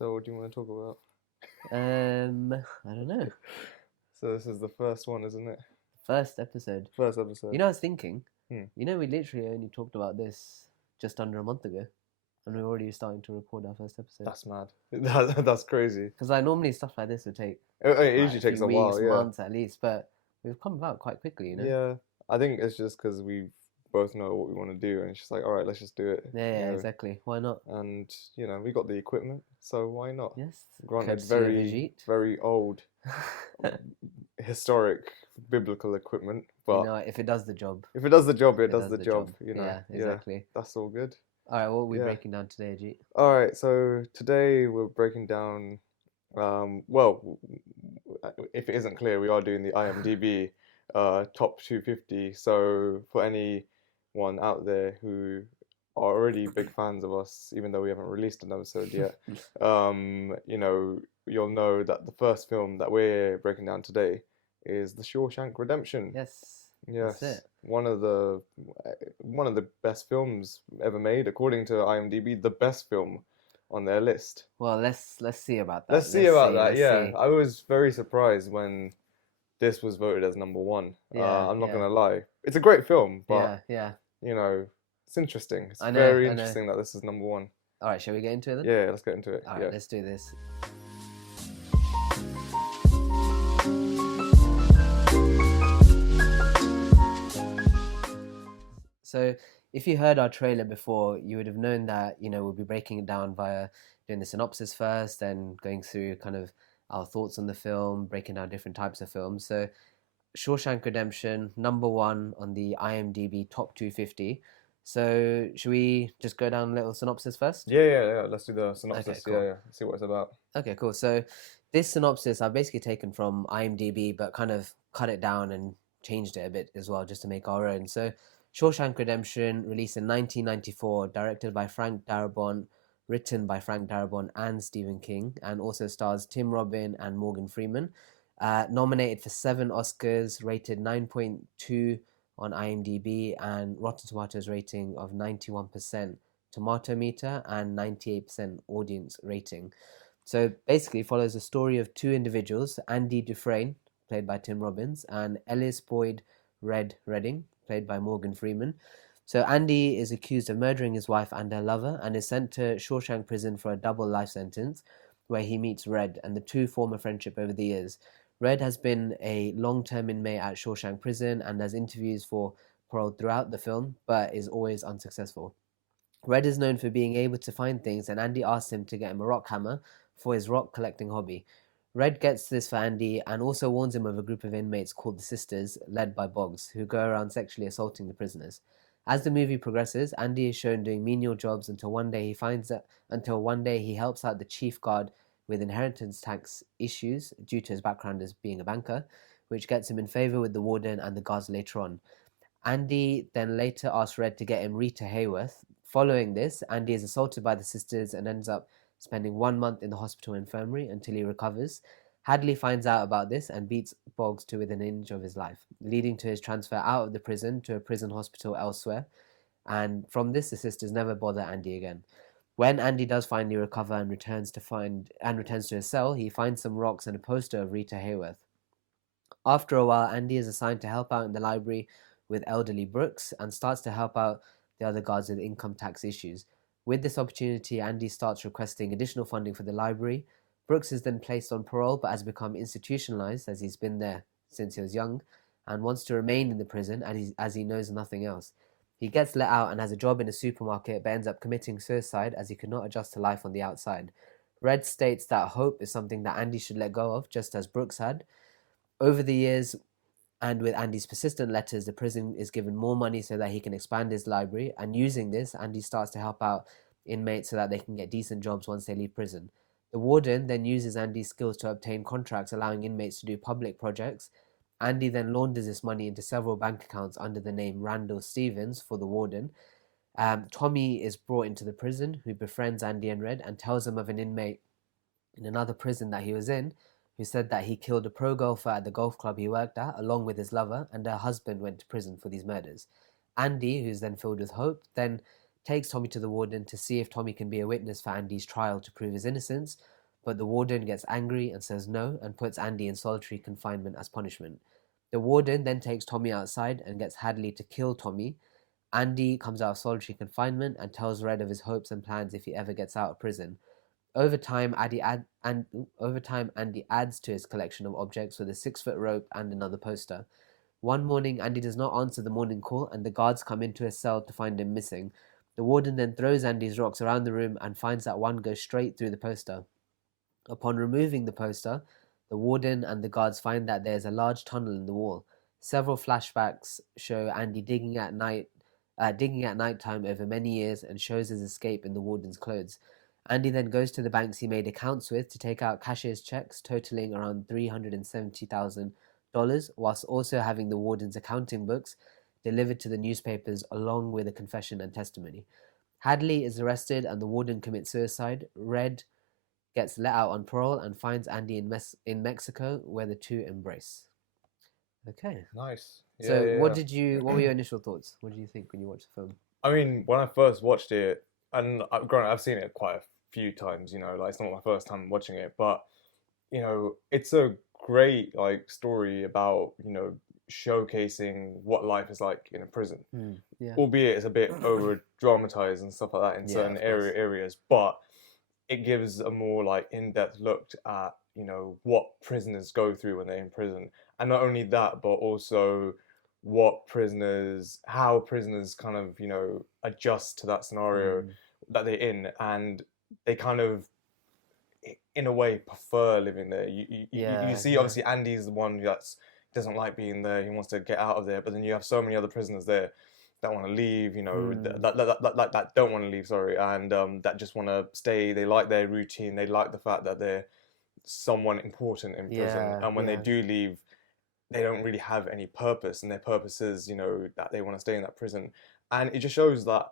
So what do you want to talk about? I don't know. So this is the first one, isn't it? First episode. First episode. I was thinking, Hmm. we literally only talked about this just under a month ago, and we're already starting to record our first episode. That's mad. That's crazy. Because like normally stuff like this would take It like usually a takes few a while, weeks, yeah. months at least, but we've come about quite quickly. Yeah. I think it's just because we both know what we want to do, and it's just like, all right, let's just do it, Yeah, exactly. Why not? And we got the equipment, so why not? Yes. Granted, Courtesy of very, Ajit. very old, historic, biblical equipment, but if it does the job, if it does the job, it it does does the the job. job. Yeah, Yeah, exactly. that's all good. All right, what are we Yeah. breaking down today, Ajit? All right, so today we're breaking down. Well, if it isn't clear, we are doing the IMDb top 250. So for anyone out there who are already big fans of us, even though we haven't released an episode yet, you'll know that the first film that we're breaking down today is The Shawshank Redemption. Yes, Yes, that's it. one of the best films ever made, according to IMDb, the best film on their list. Well, let's see about that. Let's see about that. Let's Yeah, see. I was very surprised when this was voted as number one. Yeah, I'm not yeah, gonna lie, it's a great film, but yeah. it's interesting. It's I know, very I know. interesting that this is number one. All right, shall we get into it then? Yeah, let's get into it. All right, Yeah. let's do this. So, if you heard our trailer before, you would have known that, we'll be breaking it down via doing the synopsis first, then going through kind of our thoughts on the film, breaking down different types of films. So, Shawshank Redemption, number one on the IMDb top 250. So, should we just go down a little synopsis first? Yeah. Let's do the synopsis. Okay, cool. Yeah. See what it's about. Okay, cool. So, this synopsis I've basically taken from IMDb, but kind of cut it down and changed it a bit as well, just to make our own. So, Shawshank Redemption, released in 1994, directed by Frank Darabont, written by Frank Darabont and Stephen King, and also stars Tim Robbins and Morgan Freeman. Nominated for 7 Oscars, rated 9.2 on IMDb, and Rotten Tomatoes rating of 91% tomato meter and 98% audience rating. So basically, follows the story of two individuals, Andy Dufresne, played by Tim Robbins, and Ellis Boyd Redding, played by Morgan Freeman. So Andy is accused of murdering his wife and her lover and is sent to Shawshank Prison for a double life sentence, where he meets Red, and the two form a friendship over the years. Red has been a long-term inmate at Shawshank Prison and has interviews for parole throughout the film, but is always unsuccessful. Red is known for being able to find things, and Andy asks him to get him a rock hammer for his rock collecting hobby. Red gets this for Andy and also warns him of a group of inmates called the Sisters, led by Boggs, who go around sexually assaulting the prisoners. As the movie progresses, Andy is shown doing menial jobs until one day he helps out the chief guard with inheritance tax issues due to his background as being a banker, which gets him in favor with the warden and the guards later on. Andy then later asks Red to get him Rita Hayworth. Following this, Andy is assaulted by the sisters and ends up spending 1 month in the hospital infirmary until he recovers. Hadley finds out about this and beats Boggs to within an inch of his life, leading to his transfer out of the prison to a prison hospital elsewhere. And from this, the sisters never bother Andy again. When Andy does finally recover and returns to his cell, he finds some rocks and a poster of Rita Hayworth. After a while, Andy is assigned to help out in the library with elderly Brooks and starts to help out the other guards with income tax issues. With this opportunity, Andy starts requesting additional funding for the library. Brooks is then placed on parole but has become institutionalized, as he's been there since he was young, and wants to remain in the prison as he knows nothing else. He gets let out and has a job in a supermarket but ends up committing suicide as he could not adjust to life on the outside. Red states that hope is something that Andy should let go of, just as Brooks had. Over the years, and with Andy's persistent letters, the prison is given more money so that he can expand his library, and using this, Andy starts to help out inmates so that they can get decent jobs once they leave prison. The warden then uses Andy's skills to obtain contracts allowing inmates to do public projects. Andy then launders this money into several bank accounts under the name Randall Stevens for the warden. Tommy is brought into the prison, who befriends Andy and Red and tells him of an inmate in another prison that he was in, who said that he killed a pro golfer at the golf club he worked at, along with his lover, and her husband went to prison for these murders. Andy, who's then filled with hope, then takes Tommy to the warden to see if Tommy can be a witness for Andy's trial to prove his innocence, but the warden gets angry and says no and puts Andy in solitary confinement as punishment. The warden then takes Tommy outside and gets Hadley to kill Tommy. Andy comes out of solitary confinement and tells Red of his hopes and plans if he ever gets out of prison. Over time, Andy adds to his collection of objects with a 6-foot rope and another poster. One morning, Andy does not answer the morning call, and the guards come into his cell to find him missing. The warden then throws Andy's rocks around the room and finds that one goes straight through the poster. Upon removing the poster, the warden and the guards find that there is a large tunnel in the wall. Several flashbacks show Andy digging at nighttime over many years and shows his escape in the warden's clothes. Andy then goes to the banks he made accounts with to take out cashier's checks totaling around $370,000, whilst also having the warden's accounting books delivered to the newspapers along with a confession and testimony. Hadley is arrested and the warden commits suicide. Red gets let out on parole and finds Andy in Mexico, where the two embrace. Okay. Nice. Yeah, So yeah, what yeah. what were your initial thoughts? What did you think when you watched the film? I mean, when I first watched it, and granted, I've seen it quite a few times, like it's not my first time watching it, but it's a great story about, showcasing what life is like in a prison. Yeah. Albeit it's a bit over dramatized and stuff like that in Yeah, certain of course. areas, but it gives a more in-depth look at, what prisoners go through when they're in prison. And not only that, but also how prisoners kind of, adjust to that scenario that they're in, and they kind of, in a way, prefer living there. You see, obviously, Andy's the one that's doesn't like being there. He wants to get out of there, but then you have so many other prisoners there that want to leave. That don't want to leave. Sorry, and that just want to stay. They like their routine. They like the fact that they're someone important in prison, and when they do leave, they don't really have any purpose, and their purpose is, that they want to stay in that prison. And it just shows that,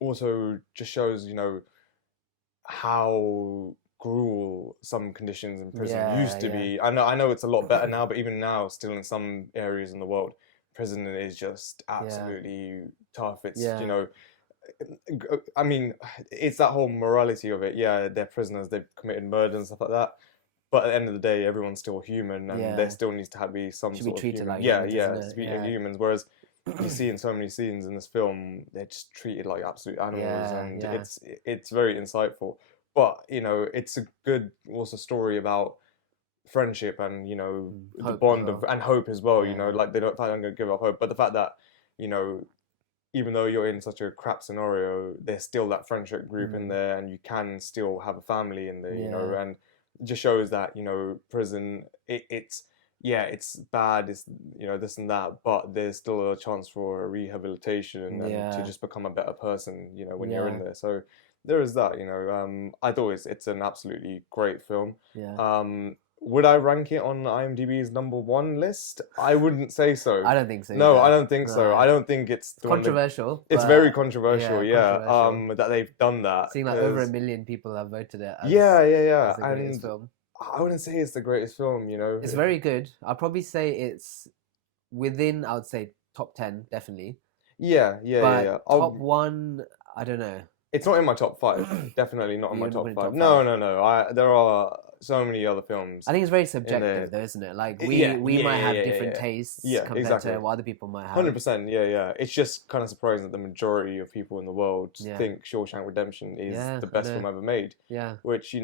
also just shows, how cruel some conditions in prison used to be. I know it's a lot better now, but even now, still in some areas in the world, prison is just absolutely tough. It's, I mean, it's that whole morality of it. Yeah, they're prisoners, they've committed murder and stuff like that. But at the end of the day, everyone's still human, and there still needs to be some sort of human. Like humans, humans. Whereas you see in so many scenes in this film, they're just treated like absolute animals, and it's very insightful. But it's a good also story about friendship and the bond of and hope as well. They don't going to give up hope, but the fact that even though you're in such a crap scenario, there's still that friendship group in there, and you can still have a family in there. And it just shows that prison it's bad, it's this and that, but there's still a chance for rehabilitation and to just become a better person when you're in there. So there is that. I thought it's an absolutely great film. Would I rank it on IMDb's #1 list? I wouldn't say so. I don't think so. No, I don't think so. I don't think it's controversial. It's very controversial, that they've done that. Seeing over 1 million people have voted it as the greatest film. I wouldn't say it's the greatest film, It's very good. I'll probably say it's within, I would say, top 10, definitely. But top 1, I don't know. It's not in my top 5. Definitely not in my top 5. No. There are so many other films. I think it's very subjective, though, isn't it? Like we might have different tastes compared to what other people might have. 100%. Yeah. It's just kind of surprising that the majority of people in the world think Shawshank Redemption is the best film ever made. Yeah. Which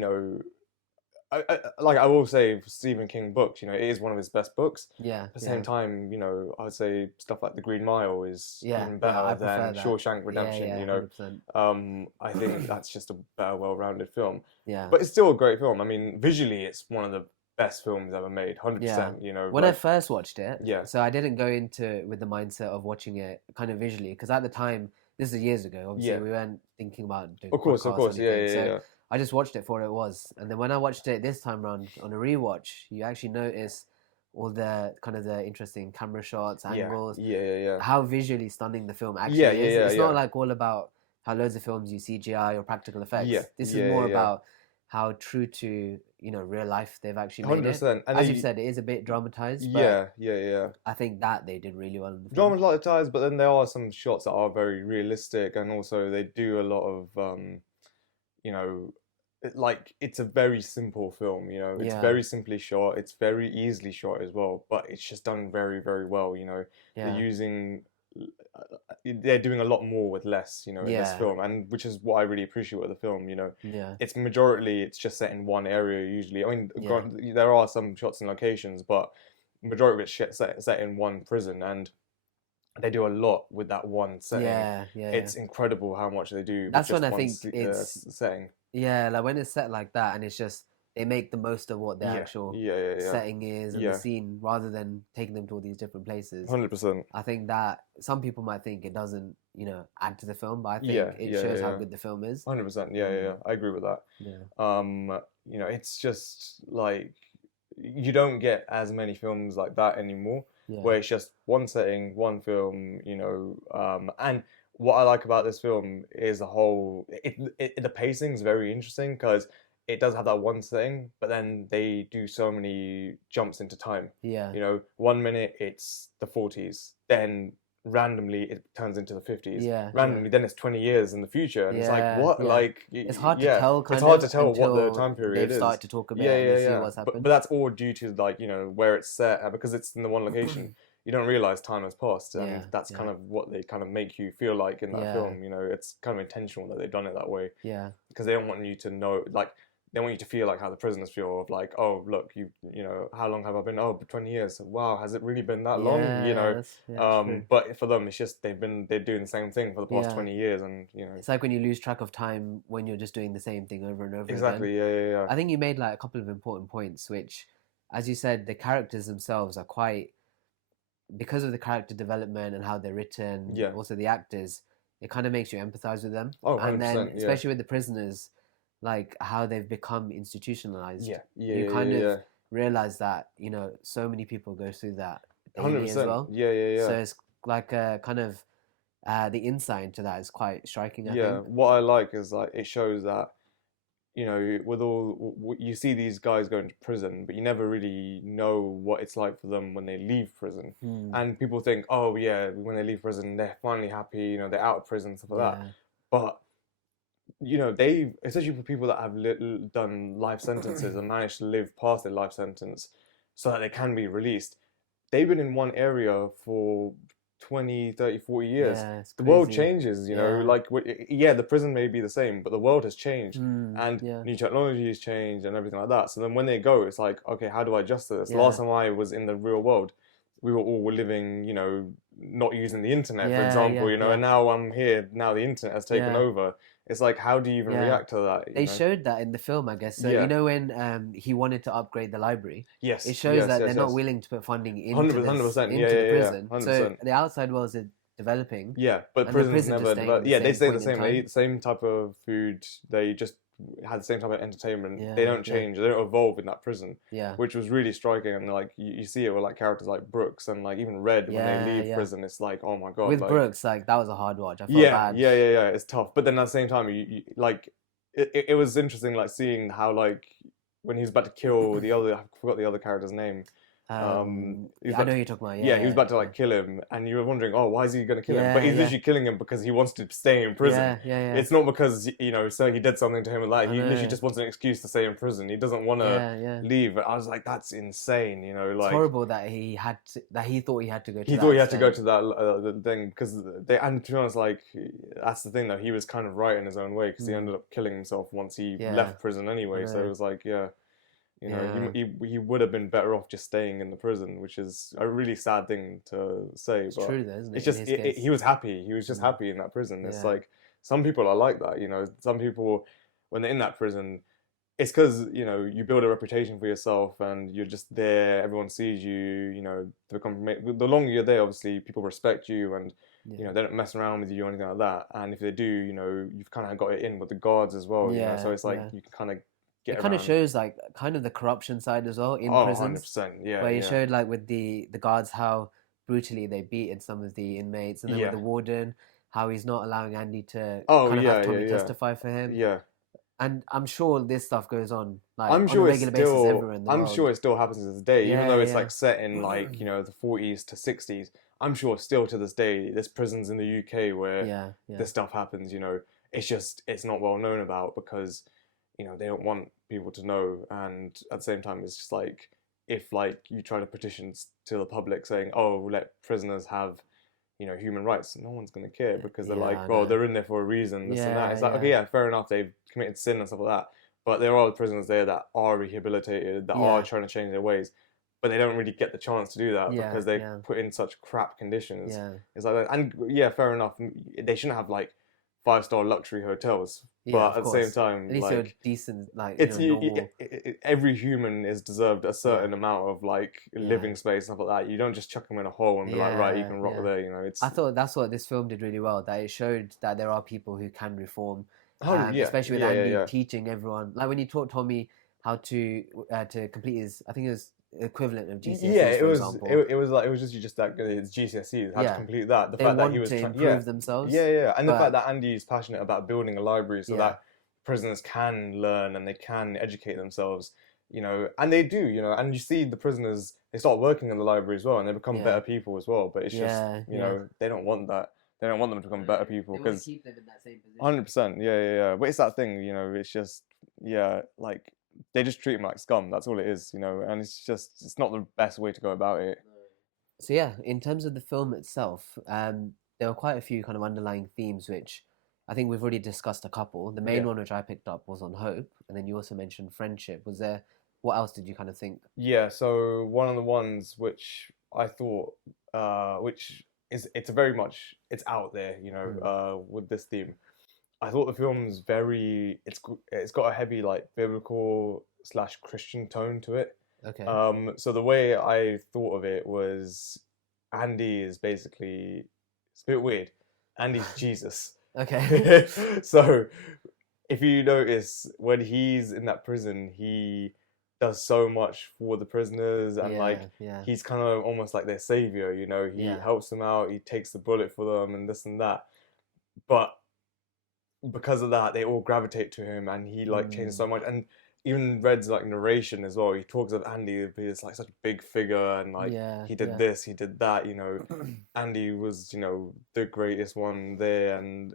I will say, Stephen King books, it is one of his best books. At the same time, I would say stuff like The Green Mile is even better than Shawshank Redemption. I think that's just a better, well-rounded film. But it's still a great film. I mean, visually, it's one of the best films ever made. 100%. When I first watched it, so I didn't go into it with the mindset of watching it kind of visually, because at the time, this is years ago. Obviously, we weren't thinking about doing. Of course, yeah. I just watched it for what it was, and then when I watched it this time around on a rewatch, you actually notice all the kind of the interesting camera shots, angles, how visually stunning the film actually is. It's not like all about how loads of films use CGI or practical effects. This is more about how true to real life they've actually made it. 100%. And As you've they, said, it is a bit dramatized, but yeah, yeah, yeah. I think that they did really well in the film. Dramatized, but then there are some shots that are very realistic, and also they do a lot of, you know, like it's a very simple film. It's Yeah, very simply shot. It's very easily shot as well, but it's just done very, very well. They're yeah, using, they're doing a lot more with less. In this yeah, film, and which is what I really appreciate with the film. yeah, It's majorly it's just set in one area usually. I mean, yeah, there are some shots and locations, but majority of it's set in one prison, and they do a lot with that one setting. yeah, yeah, yeah. It's incredible how much they do with That's when just I one think it's setting. yeah, like when it's set like that, and it's just they make the most of what the Yeah, actual yeah, yeah, yeah, setting is and the yeah. scene, rather than taking them to all these different places. 100%. I think that some people might think it doesn't, add to the film, but I Yeah, think it yeah, yeah, shows how yeah. good the film is. 100%. Yeah, yeah, yeah. Mm, I agree with that. yeah, It's just like you don't get as many films like that anymore, yeah, where it's just one setting, one film, and what I like about this film is the pacing is very interesting because it does have that one setting, but then they do so many jumps into time. yeah, 1 minute it's the 40s, then randomly it turns into the 50s, yeah, yeah, randomly then it's 20 years in the future, and it's like, yeah, what? yeah. Like, It's hard to yeah, tell, it's kind hard of, to tell what the until time period they've is. started to talk about Yeah, it and yeah, you see yeah. what's But happened. that's all due to, like, where it's set, because it's in the one location. You don't realize time has passed, and Yeah, that's yeah, kind of what they kind of make you feel like in that yeah, film. It's kind of intentional that they've done it that way, yeah, because they don't want you to know, like, they want you to feel like how the prisoners feel, of like, oh, look, how long have I been? Oh, 20 years. Wow, has it really been that long? yeah. That's yeah, true. But for them, it's just they're doing the same thing for the past Yeah, 20 years, and it's like when you lose track of time when you're just doing the same thing over and over again. exactly, yeah, yeah, yeah, I think you made like a couple of important points, which, as you said, the characters themselves are quite, because of the character development and how they're written, yeah. also the actors, it kind of makes you empathize with them. Oh, And then, 100%, yeah, especially with the prisoners, like how they've become institutionalized, yeah, yeah, you yeah, kind yeah, of yeah. realize that, so many people go through that daily as 100%, well. yeah, yeah, yeah. So it's like a kind of the insight into that is quite striking, I Yeah, think. what I like is, like, it shows that, with you see these guys going to prison, but you never really know what it's like for them when they leave prison. Hmm. And people think, oh yeah, when they leave prison, they're finally happy, they're out of prison, stuff like that. Yeah. But they, especially for people that have done life sentences and managed to live past their life sentence, so that they can be released. They've been in one area for 20, 30, 40 years. Yeah, it's The world crazy. changes, Yeah. like, yeah, the prison may be the same, but the world has changed, Hmm. and Yeah. new technology has changed and everything like that. So then when they go, it's like, okay, how do I adjust to this? Last Yeah. time I was in the real world, we were all living, not using the internet, for Yeah. example, Yeah. Yeah. and now I'm here, now the internet has taken Yeah. over. It's like, how do you even Yeah. react to that, They showed that in the film, I guess. So Yeah. when he wanted to upgrade the library, it Yes, shows yes, that they're yes, not yes. willing to put funding into 100%, this 100%. Yeah, into the yeah, yeah, yeah. prison. So 100%. the outside world is developing, Yeah, but and the prisons prison just never staying in develop. the Yeah, they same stay the point in same. They eat time. the same type of food. They just had the same type of entertainment. They Yeah. don't Yeah. change. They don't evolve in that prison, Yeah. which was really striking. And like you see it with like characters like Brooks and like even Red when they Yeah. leave Yeah. prison. It's like, oh my God, With like, Brooks, like that was a hard watch. I felt yeah, bad. yeah, yeah, yeah. It's tough, but then at the same time, like it was interesting, like seeing how, like, when he was about to kill the other, I forgot the other character's name. He was Yeah, I about know to, who you're talking about. yeah, Yeah. he was Yeah. about to Yeah. like kill him, and you were wondering, oh, why is he going to kill him? But Yeah. he's Yeah. literally killing him because he wants to stay in prison. Yeah. Yeah. Yeah. It's not because so he did something to him like I he literally know. just wants an excuse to stay in prison. He doesn't want to Yeah. Yeah. leave. I was like, that's insane. It's Like, horrible that he thought he had to go to he that thought he had to go extent. to that the thing, because and to be honest, like, that's the thing though. He was kind of right in his own way, because he Hmm. ended up killing himself once he Yeah. left prison I anyway. So it know. was like, yeah, Yeah. he would have been better off just staying in the prison, which is a really sad thing to say, It's but true though, isn't it's it? In just his case. he was happy. He was just Mm. happy in that prison. It's Yeah. like some people are like that. Some people, when they're in that prison, it's because you build a reputation for yourself, and you're just there. Everyone sees you. To become, the longer you're there, obviously people respect you, and Yeah. they don't mess around with you or anything like that. And if they do, you've kind of got it in with the guards as well. So Yeah. it's like Yeah. you can kind of It get kind of around. shows like kind of the corruption side as well in Oh, prisons, 100%. Yeah, where you yeah. showed like with the guards how brutally they beaten some of the inmates, and then with Yeah. the warden how he's not allowing Andy to Oh, kind of have yeah, yeah, Tommy yeah. testify for him. Yeah. And I'm sure this stuff goes on like I'm on a sure it's regular basis still, everywhere in the I'm world. sure it still happens to this day, even Yeah, though it's yeah. like set in like, the 40s to 60s. I'm sure still to this day, there's prisons in the UK where Yeah, yeah. this stuff happens. It's just, it's not well known about because, they don't want people to know. And at the same time, it's just like, if like you try to petition to the public saying, oh, let prisoners have human rights, no one's going to care because they're Yeah, like, I oh, know. they're in there for a reason, this and that. Yeah, It's like, okay, yeah. yeah, fair enough, they've committed sin and stuff like that, but there are prisoners there that are rehabilitated, that are Yeah, trying to change their ways, but they don't really get the chance to do that yeah, because they yeah, put in such crap conditions. yeah. It's like that. And yeah, fair enough, they shouldn't have like 5-star luxury hotels, Yeah, but of at the same course. At time, least you're like, decent, like, it's normal. every human is deserved a Yeah, certain amount of like yeah. living space and stuff like that. You don't just chuck them in a hole and be like, right, you Yeah, can rock yeah. there. I It's thought that's what this film did really well, that it showed that there are people who can reform, oh yeah, especially with yeah, yeah, Andy yeah. teaching everyone. Like when he taught Tommy how to complete his, I think it was equivalent of Yeah, GCSEs, it for was example. it was like it was just that good. It's GCSEs had to Yeah, complete that. The they fact that he want was to trying, yeah, improve themselves, yeah, yeah, and the fact but that Andy is passionate about building a library so yeah, that prisoners can learn and they can educate themselves. And they do. And you see the prisoners, they start working in the library as well, and they become yeah, better people as well. But it's just, yeah, yeah. they don't want that. They don't want them to become better people They want to because keep them in that same position. 100%, yeah, yeah, yeah. But it's that thing, it's just, yeah, like they just treat them like scum. That's all it is. And it's not the best way to go about it. So yeah, in terms of the film itself, there were quite a few kind of underlying themes which I think we've already discussed a couple. The main Yeah. one which I picked up was on hope, and then you also mentioned friendship. Was there what else did you kind of think? Yeah, so one of the ones which I thought, which is it's very much it's out there, Mm, with this theme. I thought the film's very it's got a heavy like biblical slash Christian tone to it. okay. So the way I thought of it was Andy is basically it's a bit weird. Andy's Jesus. Okay. So if you notice when he's in that prison, he does so much for the prisoners and Yeah, like yeah, he's kind of almost like their savior. He yeah. helps them out, he takes the bullet for them and this and that. But because of that, they all gravitate to him and he like changes Mm, so much. And even Red's like narration as well, he talks of Andy as like such a big figure and like yeah, he did yeah. this, he did that. Andy was, the greatest one there and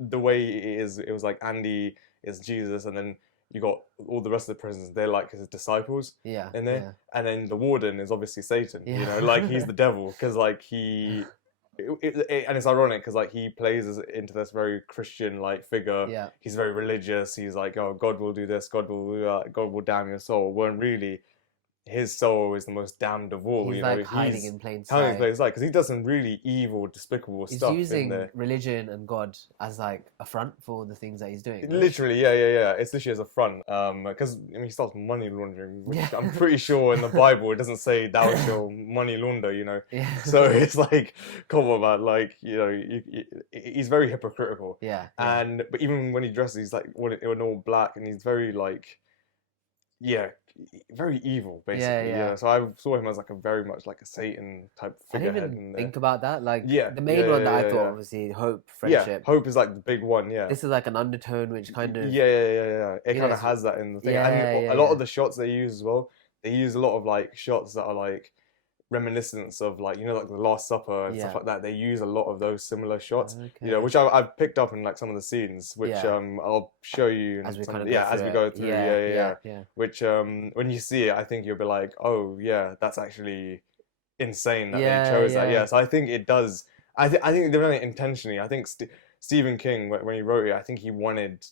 the way it was like Andy is Jesus, and then you got all the rest of the prisoners, they're like his disciples Yeah, in there, yeah. and then the warden is obviously Satan. Like he's Yeah. the devil because like and it's ironic because like he plays into this very Christian like figure. Yeah. He's very religious. He's like, oh, God will do this. God will do that. God will damn your soul. When really, his soul is the most damned of all. He's like hiding He's in plain telling his sight. place like because he does some really evil, despicable He's stuff in using there. religion and God as like a front for the things that he's doing, no? Literally, yeah, yeah, yeah. It's literally as a front. Because he starts money laundering, which Yeah. I'm pretty sure in the Bible it doesn't say thou shalt money launder. Yeah. So it's like, come on, man. Like, he's very hypocritical. Yeah, yeah. But even when he dresses, he's like in all black, and he's very like, yeah, very evil, Yeah, basically. yeah. So I saw him as like a very much like a Satan type I didn't figurehead even in there. think about that. Like Yeah, the yeah, main one yeah, that I yeah, thought, yeah. obviously, hope, Yeah, friendship. hope is like the big one. Yeah. This is like an undertone which kind of, Yeah, yeah, yeah, yeah. It you know, kind of has that in the thing, and yeah, yeah, a lot yeah. of the shots they use as well. They use a lot of like shots that are like reminiscence of like like the Last Supper and stuff Yeah. like that. They use a lot of those similar shots, Okay. which I've picked up in like some of the scenes, which Yeah. I'll show you As we some, kind of go yeah, as through we it. go through. Yeah, Yeah, yeah, yeah, yeah. yeah. Which when you see it, I think you'll be like, oh yeah, that's actually insane that they Yeah, chose that. yeah. Yeah, so I think it does. I think they've done it intentionally. I think Stephen King, when he wrote it, I think he wanted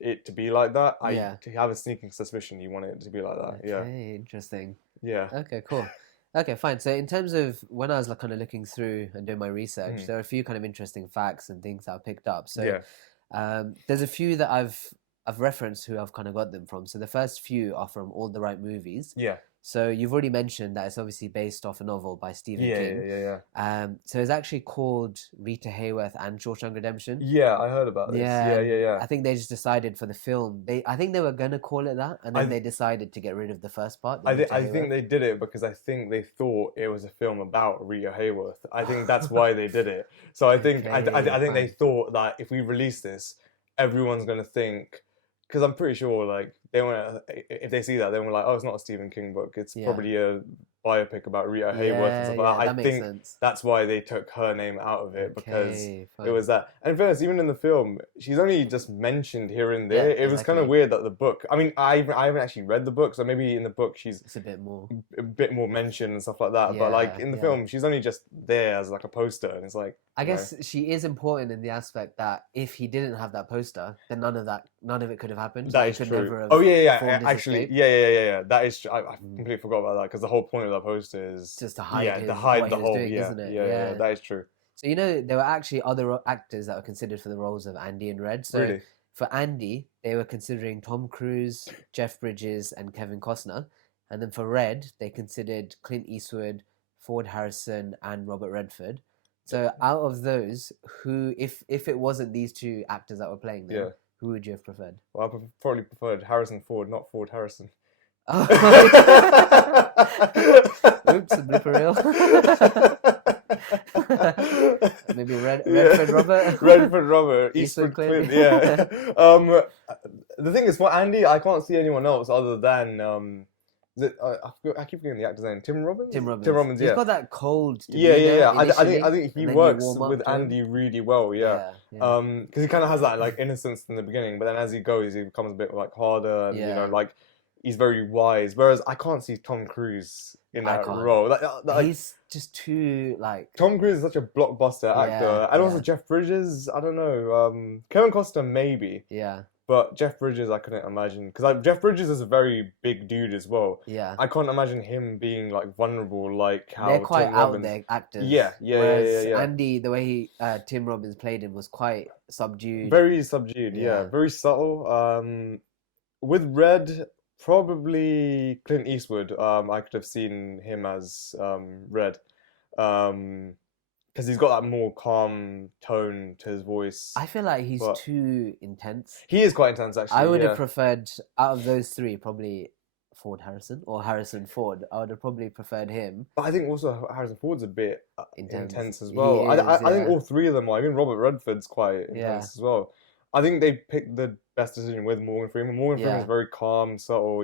it to be like that. Yeah. I have a sneaking suspicion he wanted it to be like that. Yeah, Okay, interesting. yeah. Okay, cool. Okay, fine. So in terms of when I was like kind of looking through and doing my research, Mhm. there are a few kind of interesting facts and things that I picked up. So Yeah, there's a few that I've referenced who I've kind of got them from. So the first few are from All the Right Movies. yeah, So you've already mentioned that it's obviously based off a novel by Stephen yeah, King. yeah, yeah. So it's actually called Rita Hayworth and Shawshank Redemption. Yeah, I heard about this. Yeah, Yeah, and yeah, yeah. I think they just decided for the film. I think they were gonna call it that, and then I they decided to get rid of the first part, the I, Rita I think Hayworth. they did it because I think they thought it was a film about Rita Hayworth. I think that's why they did it. So I think Okay, I think they fine. thought that if we release this, everyone's gonna think because I'm pretty sure like they want if they see that they were like, oh, it's not a Stephen King book. It's Yeah. probably a biopic about Rita Hayworth and Yeah, stuff like yeah, that. I that makes think sense. that's why they took her name out of it because Okay, it fine. was that. And in fairness, even in the film, she's only just mentioned here and Yeah, there. It was kind of exactly. weird that the book. I mean, I haven't actually read the book, so maybe in the book she's It's a bit more. a bit more mentioned and stuff like that. But like Yeah, in the yeah. film, she's only just there as like a poster, and it's like I guess she is important in the aspect that if he didn't have that poster, then none of it could have happened. that Like he is could true. never Oh have yeah, yeah, formed his actually, escape. yeah. That is true. I Mm. completely forgot about that because the whole point of that poster is Just to hide yeah, to his hide what the he was whole doing, isn't it? yeah. Yeah. That is true. So there were actually other actors that were considered for the roles of Andy and Red. So Really, for Andy, they were considering Tom Cruise, Jeff Bridges, and Kevin Costner, and then for Red, they considered Clint Eastwood, Ford Harrison, and Robert Redford. So out of those, who, if it wasn't these two actors that were playing yeah. them, who would you have preferred? Well, probably preferred Harrison Ford, not Ford Harrison. Oh, oops, blooper reel. Maybe Redford Yeah, Robert, Redford Robert, Eastwood Eastwood Clint. Clint. Yeah. The thing is, for Andy, I can't see anyone else other than I keep forgetting the actor's name. Tim Tim Robbins. Tim Robbins. Robbins. He's Yeah. got that cold Yeah. demeanor I initially, think he and then you works warm with up to him. Andy really well. Yeah. Yeah, yeah, Because he kind of has that like innocence in the beginning, but then as he goes, he becomes a bit like harder, and yeah. like he's very wise. Whereas I can't see Tom Cruise in I that can't. role. Like He's just too like, Tom Cruise is such a blockbuster yeah, actor, and also yeah, Jeff Bridges. I don't know. Kevin Costner maybe, yeah, but Jeff Bridges I couldn't imagine because like, Jeff Bridges is a very big dude as well. yeah. I can't imagine him being like vulnerable like They're how quite Tim out Robbins. there actors, Yeah. whereas Andy, the way Tim Robbins played him was quite subdued. Very subdued. Yeah, Yeah, very subtle. With Red, probably Clint Eastwood. I could have seen him as Red. Um, because he's got that more calm tone to his voice. I feel like he's But too intense. he is quite intense, I actually. would have Yeah, preferred out of those three, probably Ford Harrison or Harrison Ford. I would have probably preferred him. but I think also Harrison Ford's a bit Intense. intense as He well. is, I think yeah, all three of them are. Even Robert Redford's quite yeah, intense as well. I think they picked the best decision with Morgan Freeman. Morgan Freeman's yeah. very calm, subtle.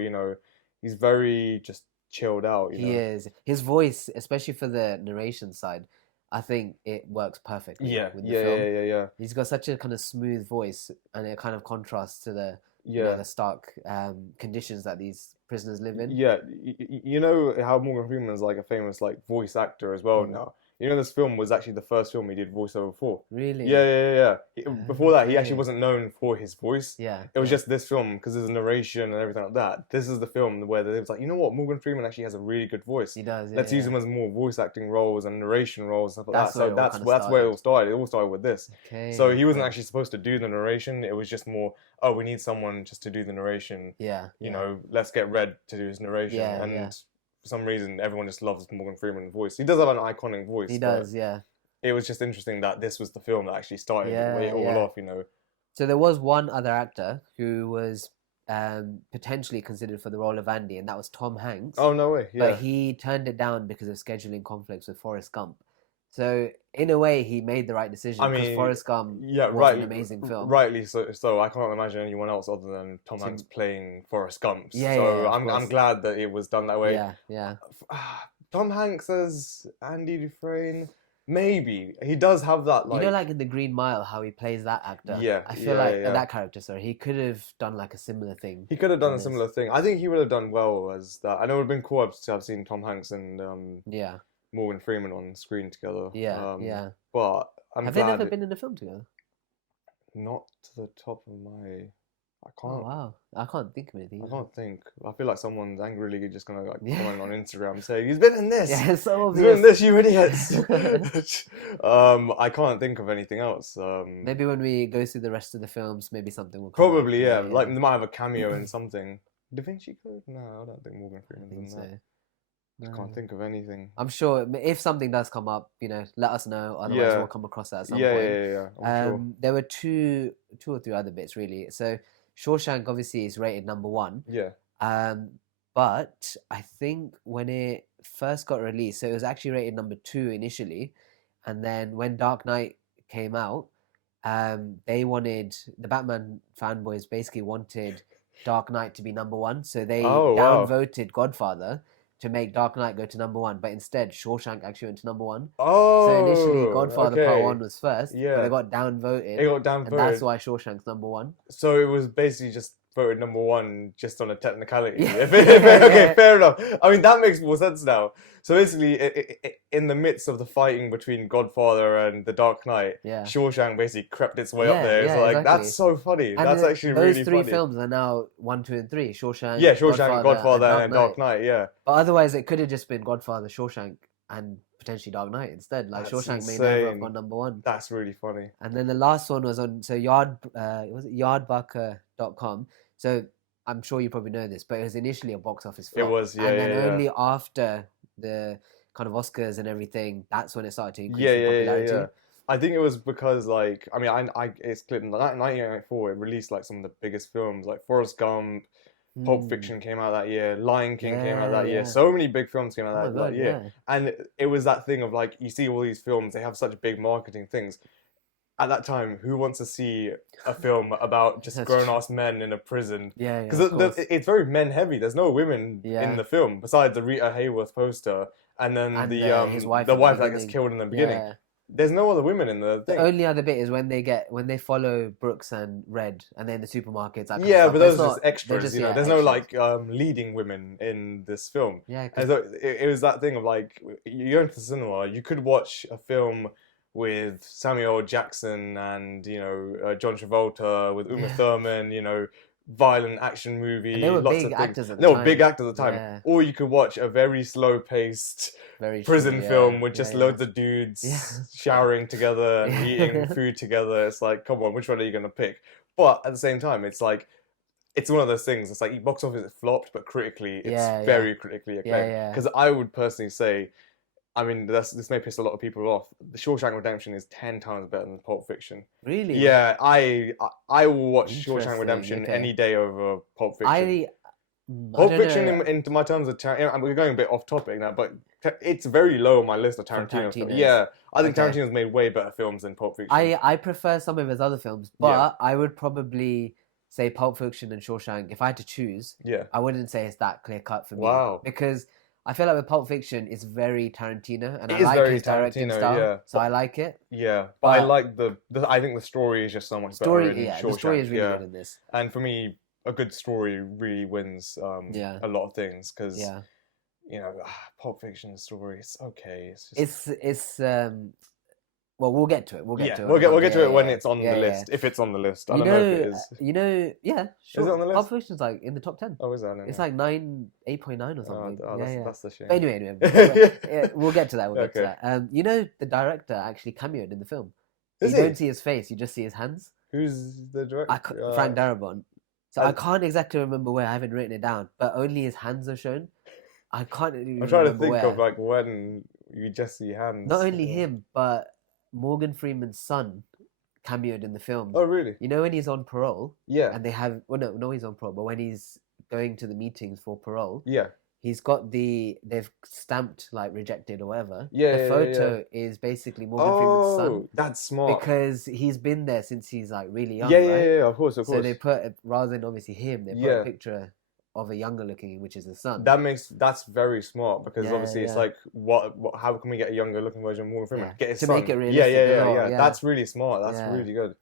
He's very just chilled out. He is. His voice, especially for the narration side, I think it works perfectly Yeah, with the film. yeah. He's got such a kind of smooth voice, and it kind of contrasts to the Yeah, the stark conditions that these prisoners live in. yeah. You know how Morgan Freeman's like a famous like voice actor as well Mm. now. This film was actually the first film he did voiceover for. Yeah, Really? yeah, yeah. yeah. Before that, he actually Okay. wasn't known for his voice. Yeah, It was yeah. just this film because there's a narration and everything like that. This is the film where they was like, you know what, Morgan Freeman actually has a really good voice. He does. Yeah, Let's use yeah. him as more voice acting roles and narration roles and stuff like that. That's where So it all kind of that's where it all started. started. It all started with this. So Okay, he wasn't fine. actually supposed to do the narration. It was just more, oh, we need someone just to do the narration. Yeah, yeah, Let's get Red to do his narration. yeah, And yeah. for some reason, everyone just loves Morgan Freeman's voice. He does have an iconic voice, He but does. Yeah, it was just interesting that this was the film that actually started it yeah, all yeah. off. So there was one other actor who was potentially considered for the role of Andy, and that was Tom Hanks. Oh, no way. But Yeah. he turned it down because of scheduling conflicts with Forrest Gump. So in a way, he made the right decision I because mean, Forrest Gump yeah, was an amazing film. rightly so. I can't imagine anyone else other than Tom Hanks So playing Forrest Gump. yeah, So of I'm course. glad that it was done that way. Yeah, yeah, Tom Hanks as Andy Dufresne, maybe he does have that like like in the Green Mile, how he plays that actor. yeah, I feel yeah, like yeah. that character. Sorry, he could have done like a similar thing He could have done in a this. similar thing. I think he would have done well as that. I know it would have been cool to have seen Tom Hanks and Yeah, Morgan Freeman on screen together. yeah, yeah. But I'm Have they glad never been in a film together? not to the top of my. I Oh can't. wow, I can't think of anything. I can't think. I feel like someone's angrily just gonna like Yeah. comment on Instagram saying he's been in this. Yeah, it's so He's been in obvious. this, you idiots. I can't think of anything else. Maybe when we go through the rest of the films, maybe something will come up. Probably yeah. Yeah, Like they might have a cameo in something. Da Vinci Code? No, I don't think Morgan I Freeman's think in so. that. I No. can't think of anything. I'm sure if something does come up, let us know. Otherwise, Yeah. we'll come across that at some Yeah, point. yeah. I'm sure. There were two or three other bits really. So Shawshank obviously is rated number 1. Yeah. But I think when it first got released, so it was actually rated number 2 initially, and then when Dark Knight came out, they wanted the Batman fanboys basically wanted Dark Knight to be number one, so they Oh wow. downvoted Godfather to make Dark Knight go to number one, but instead Shawshank actually went to number one. So initially Oh, Godfather Part okay. One was first, but they Yeah. got It downvoted, got and that's downvoted. why Shawshank's number one. So it was basically just voted number one just on a technicality. Yeah, Okay, yeah, fair enough. I mean, that makes more sense now. So basically, in the midst of the fighting between Godfather and The Dark Knight, yeah, Shawshank basically crept its way up yeah, there. It's yeah, like, that's exactly. so funny. And That's actually those really three funny. films are now one, two, and three: Yeah, Shawshank, Shawshank, Godfather, Godfather, and Dark and Dark Knight. Knight. Yeah, But otherwise, it could have just been Godfather, Shawshank, and potentially Dark Knight instead. Like that's Shawshank may never have insane. gone number one. That's really funny. And then the last one was on was it yardbucker.com. So I'm sure you probably know this, but it was initially a box office It flop. was, yeah, And then yeah, yeah. only after the kind of Oscars and everything, that's when it started to increase Yeah, in yeah, yeah, yeah, yeah. popularity. I think it was because like I mean it's clear in 1994 it released like some of the biggest films like Forrest Gump, Pulp Hmm. Fiction came out that year, Lion King came out Yeah, that year. yeah. So many big films came Oh out my that god, year, yeah. and it was that thing of like you see all these films they have such big marketing things. At that time, who wants to see a film about just That's true. grown-ass men in a prison? Yeah, yeah, Because of course. it's very men heavy. There's no women in Yeah. the film besides the Rita Hayworth poster and then And his wife the at the wife that gets beginning. killed in the beginning. Yeah. There's no other women in the The thing. only other bit is when they follow Brooks and Red and they're in the supermarkets, that kind of Yeah, stuff. but But it's those are just not they're extras, just you know. yeah, There's no extras. like leading women in this film. Yeah, And because so it was that thing of like you go into the cinema, you could watch a film with Samuel L. Jackson and John Travolta with Uma yeah. Thurman, violent action And they movie, were lots big of things. actors at And the they were big time. actors at the time. Yeah, Or you could watch a very slow-paced very true. prison Yeah, film with yeah, just yeah, loads of yeah, dudes showering together and eating yeah, food together. It's like, come on, which one are you gonna pick? But at the same time, it's like it's one of those things. It's like box office it flopped, but critically, it's yeah, yeah, very critically yeah, acclaimed. yeah. Because I would personally say, I mean, this may piss a lot of people off. The Shawshank Redemption is 10 times better than Pulp Fiction. Really Yeah, I will watch Shawshank interesting. Redemption any Okay, day over Pulp Fiction. I I Pulp don't Fiction, know into my terms of we're going a bit off topic now, but it's very low on my list of from Tarantino films. Tarantino's. Yeah, I think Okay, Tarantino's made way better films than Pulp Fiction. I prefer some of his other films, Yeah, but I would probably say Pulp Fiction and Shawshank. If I had to choose, yeah. I wouldn't say it's that clear cut for me Wow. because I feel like with Pulp Fiction, it's very Tarantino, and I It is like very his directing Tarantino, style, yeah. so I like it. Yeah, but I But like I think the story is just so much better story, in yeah, the story is Shawshank, really yeah. good in this. And for me, a good story really wins Yeah, a lot of things because yeah. Pulp Fiction story, it's okay. It's just It's. Well, we'll get to it. We'll get yeah, to it we'll when we get come we'll get to yeah, it when yeah, it's on yeah, the yeah. list. If it's on the list, I You don't know if it know, is. yeah, Is it sure. on the Pulp list? Fiction's like in the top 10. Oh, is that? I don't It's know. like 8.9 or Oh, something. Yeah, yeah. that's a But shame. anyway, yeah, we'll get to that. We'll get to Okay. that. You know, the director actually cameoed in the film. Is You he? don't see his face; you just see his hands. Who's the director? Frank Darabont. So I I, can't exactly remember where. I haven't written it down, but only his hands are shown. I can't even I'm trying to remember think of where. like when you just see Not hands. only him, but Morgan Freeman's son cameoed in the film. Oh, really? You know when he's on parole Yeah, and they have well no he's on parole, but when he's going to the meetings for parole, yeah, he's got they've stamped like rejected or whatever. yeah, The yeah, yeah, yeah. photo is basically Morgan Freeman's son Oh, that's smart. because he's been there since he's like really Yeah, young, yeah, right? yeah, of course, of So they course. put rather than obviously him, they put a Yeah, picture of a younger looking, which is the son. that's very smart because Yeah, obviously it's yeah, like how can we get a younger looking version of Morgan Freeman? yeah. Get his To make son. it Yeah, realistic yeah, as yeah, well. yeah. Yeah, That's really smart. That's yeah, really good.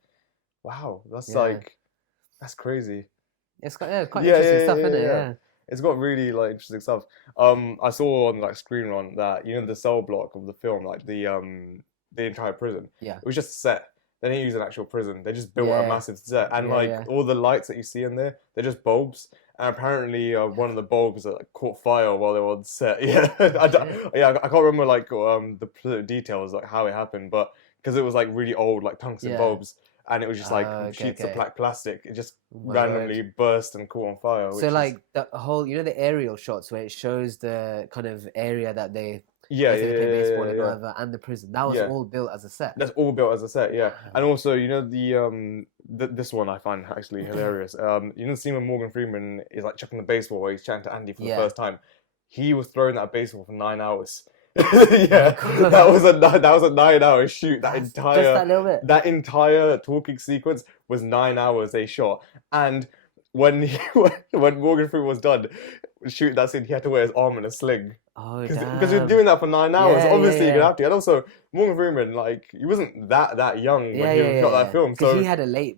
Wow, yeah. that's crazy. It's quite Yeah, interesting yeah, stuff, yeah, isn't yeah, it? yeah. Yeah. It's got really like interesting stuff. I saw on like Screen Run that the cell block of the film, like the entire prison, Yeah. it was just a set. They didn't use an actual prison. They just built a Yeah. massive set, and Yeah. like Yeah. all the lights that you see in there, they're just bulbs. And apparently, one of the bulbs like, caught fire while they were on set. Yeah, Oh shit. I can't remember like the details like how it happened, but because it was like really old like tungsten Yeah. bulbs, and it was just like Okay. sheets of Okay. black plastic. It just Oh my word. randomly burst and caught on fire, So which is like the whole, the aerial shots where it shows the kind of area that they yeah, yeah, basically play yeah, baseball yeah, and yeah. whatever, and the prison. That was Yeah. all built as a set. That's all built as a set, yeah. Wow. And also, this one I find actually hilarious. The scene when Morgan Freeman is like chucking the baseball while he's chatting to Andy for the Yeah. first time. He was throwing that baseball for 9 hours. My Yeah, God. that was a 9 hour shoot. That's just that little bit. That entire talking sequence was 9 hours they shot. And when when Morgan Freeman was done shooting that scene, he had to wear his arm in a sling. Oh Because you're damn. doing that for 9 hours, Yeah, yeah, obviously you're gonna yeah. have to. And also, Morgan Freeman, like, he wasn't that young when Yeah, yeah, he shot yeah, that yeah. film. Because So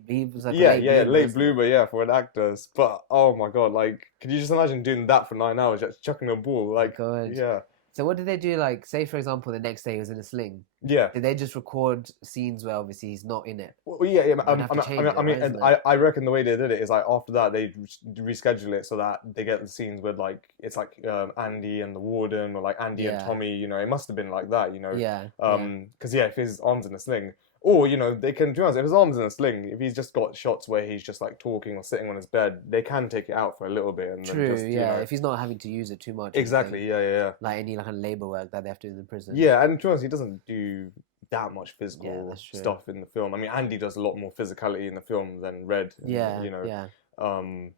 he was like a yeah, late yeah, yeah, bloomer, late wasn't he? bloomer, yeah, for an actor. But oh my God, like, could you just imagine doing that for 9 hours, just chucking a ball? My Like, God. yeah, So what did they do? Like, say for example, the next day he was in a sling. yeah. Did they just record scenes where obviously he's not in it? Well, yeah, yeah. They'd have to change it, right? And Isn't it? I reckon the way they did it is like after that they reschedule it so that they get the scenes with like it's like Andy and the warden or like Andy and Yeah, Tommy. You know, it must have been like that. You know, yeah, yeah. because yeah, if his arms in a sling, or you know, they can. To be honest, if his arms in a sling, if he's just got shots where he's just like talking or sitting on his bed, they can take it out for a little bit and then True. just Yeah. If he's not having to use it too much or anything, exactly, yeah, yeah, yeah. like any like kind of labor work that they have to do in the prison. Yeah, and to be honest, he doesn't do that much Yeah, physical that's true. stuff in the film. I mean, Andy does a lot more physicality in the film than Red, and, Yeah, you know. yeah,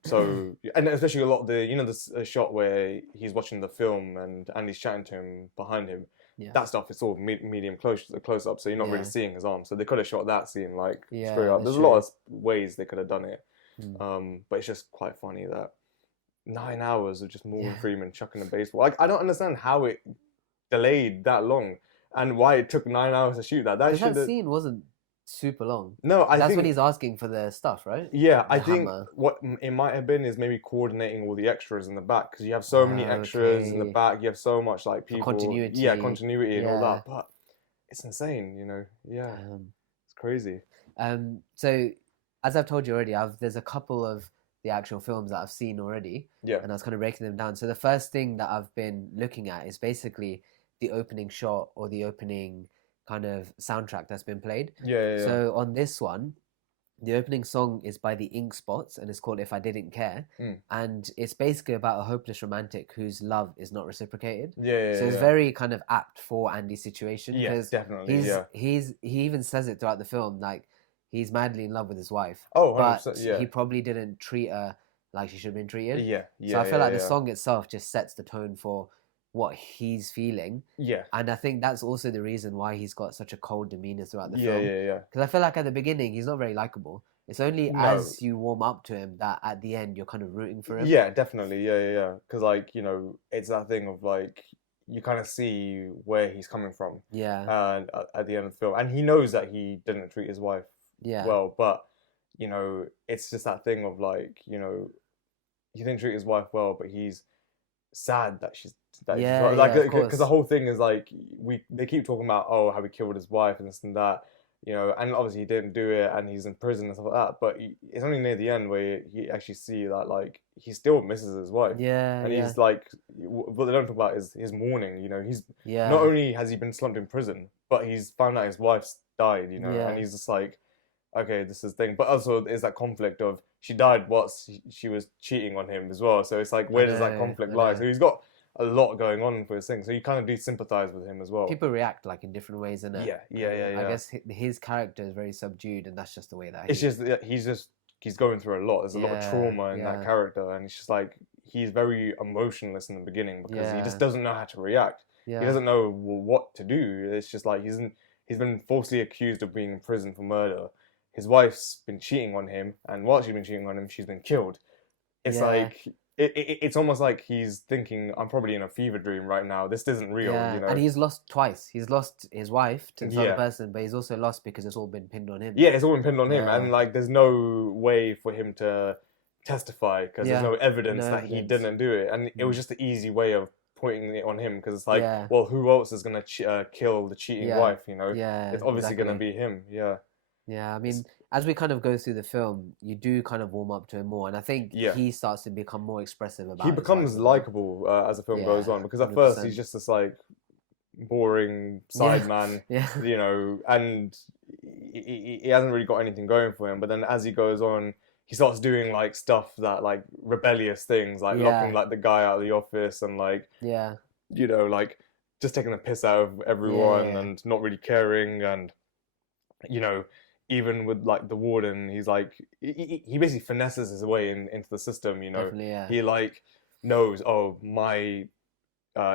So, and especially a lot of the, you know, this shot where he's watching the film and Andy's chatting to him behind him. yeah, That stuff is all medium close up, so you're not really yeah, seeing his arm. So they could have shot that scene like straight yeah. up. That's There's a lot true. of ways they could have done it, Mm. but it's just quite funny that 9 hours of just Morgan Yeah. Freeman chucking a baseball. Like I don't understand how it delayed that long and why it took 9 hours to shoot that. That Because should that have. scene wasn't super long. No, I That's when think. he's asking for the stuff, right? Yeah, I The think hammer. what it might have been is maybe coordinating all the extras in the back because you have so many extras in the Okay. back. You have so much like For people. Yeah, continuity. continuity and all Yeah. that. But it's insane, you know. Yeah, Um, it's crazy. so as I've told you already, there's a couple of the actual films that I've seen already, Yeah, and I was kind of breaking them down. So the first thing that I've been looking at is basically the opening shot or the opening kind of soundtrack that's been played. yeah, yeah, yeah. So on this one, the opening song is by the Ink Spots and it's called If I Didn't Care. Mm. And it's basically about a hopeless romantic whose love is not reciprocated. Yeah, yeah, So it's yeah. very kind of apt for Andy's situation Yeah, because definitely. Yeah. he even says it throughout the film, like he's madly in love with his wife, Oh, but 100%. Yeah. he probably didn't treat her like she should have been treated. Yeah, So yeah, I feel yeah, like the yeah. song itself just sets the tone for what he's feeling. Yeah, And I think that's also the reason why he's got such a cold demeanor throughout the yeah, film. yeah, yeah. Because I feel like at the beginning he's not very likable. It's only No. as you warm up to him that at the end you're kind of rooting for him. Yeah, definitely. Yeah, yeah, yeah. Because like you know, it's that thing of like you kind of see where he's coming from, Yeah. and at the end of the film, and he knows that he didn't treat his wife Yeah. well, but you know, it's just that thing of like you know, he didn't treat his wife well, but he's sad that she's Yeah, right. Like yeah, of because the course. whole thing is like they keep talking about oh how he killed his wife and this and that, you know, and obviously he didn't do it and he's in prison and stuff like that. But it's only near the end where you actually see that like he still misses his wife. Yeah, And yeah, he's like, what they don't talk about is his mourning. You know, he's yeah, not only has he been slumped in prison, but he's found out his wife's died. You know, yeah, and he's just like, okay, this is the thing. But also, there's that conflict of she died whilst she was cheating on him as well. So it's like, where does that conflict I lie? know. So he's got a lot going on for his thing. So you kind of do sympathize with him as well. People react like in different ways, innit? Yeah, yeah, yeah, I yeah. guess his character is very subdued, and that's just the way that It's just yeah, he's going through a lot. There's a lot of Yeah, trauma in yeah. that character, and it's just like he's very emotionless in the beginning because he Yeah. just doesn't know how to react. yeah, He doesn't know what to do. It's just like he's been falsely accused of being in prison for murder. His wife's been cheating on him, and while she's been cheating on him, she's been killed. It's Yeah. like it's almost like he's thinking, I'm probably in a fever dream right now. This isn't real, yeah. you know. And he's lost twice. He's lost his wife to this other Yeah. person, but he's also lost because it's all been pinned on him. Yeah, it's all been pinned on him, Yeah. and like there's no way for him to testify because Yeah, there's no evidence no that he evidence. didn't do it, and it was Mm. just the easy way of pointing it on him because it's like, Yeah. well, who else is gonna kill the cheating Yeah. wife? You know, Yeah, it's obviously gonna exactly. be him. Yeah, Yeah, I mean, as we kind of go through the film, you do kind of warm up to him more, and I think Yeah. he starts to become more expressive about. he his becomes life as well. likable as the film goes Yeah, on because at first 100%. he's just this like boring Yeah. side man, Yeah, you know, and he hasn't really got anything going for him. But then as he goes on, he starts doing like stuff that like rebellious things, like locking Yeah. like the guy out of the office and like yeah, you know like just taking the piss out of everyone Yeah. and not really caring and you know even with like the warden, he's like he basically finesses his way into the system. You know, definitely, yeah, he like knows oh my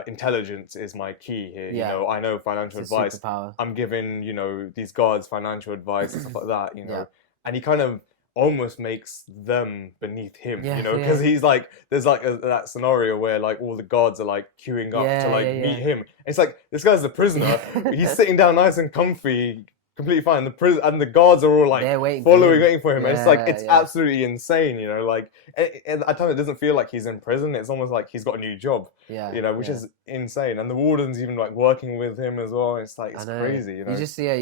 intelligence is my key here. You Yeah, know, I know it's financial a advice. superpower. I'm giving, you know, these guards financial advice and stuff like that, you Yeah, know. And he kind of almost makes them beneath him, you yeah, know, because yeah, he's like, there's like that scenario where like all the guards are like queuing up to yeah, like meet yeah, him. It's like this guy's the prisoner. He's yeah. sitting down nice and comfy, completely fine. The prison and the guards are all like They're waiting for following, him. waiting for him. And it's like Yeah, it's yeah, absolutely insane, you know. Like at times it doesn't feel like he's in prison. It's almost like he's got a new job, yeah, you know, which yeah. is insane. And the warden's even like working with him as well. It's like I it's know. crazy, you You know. just yeah,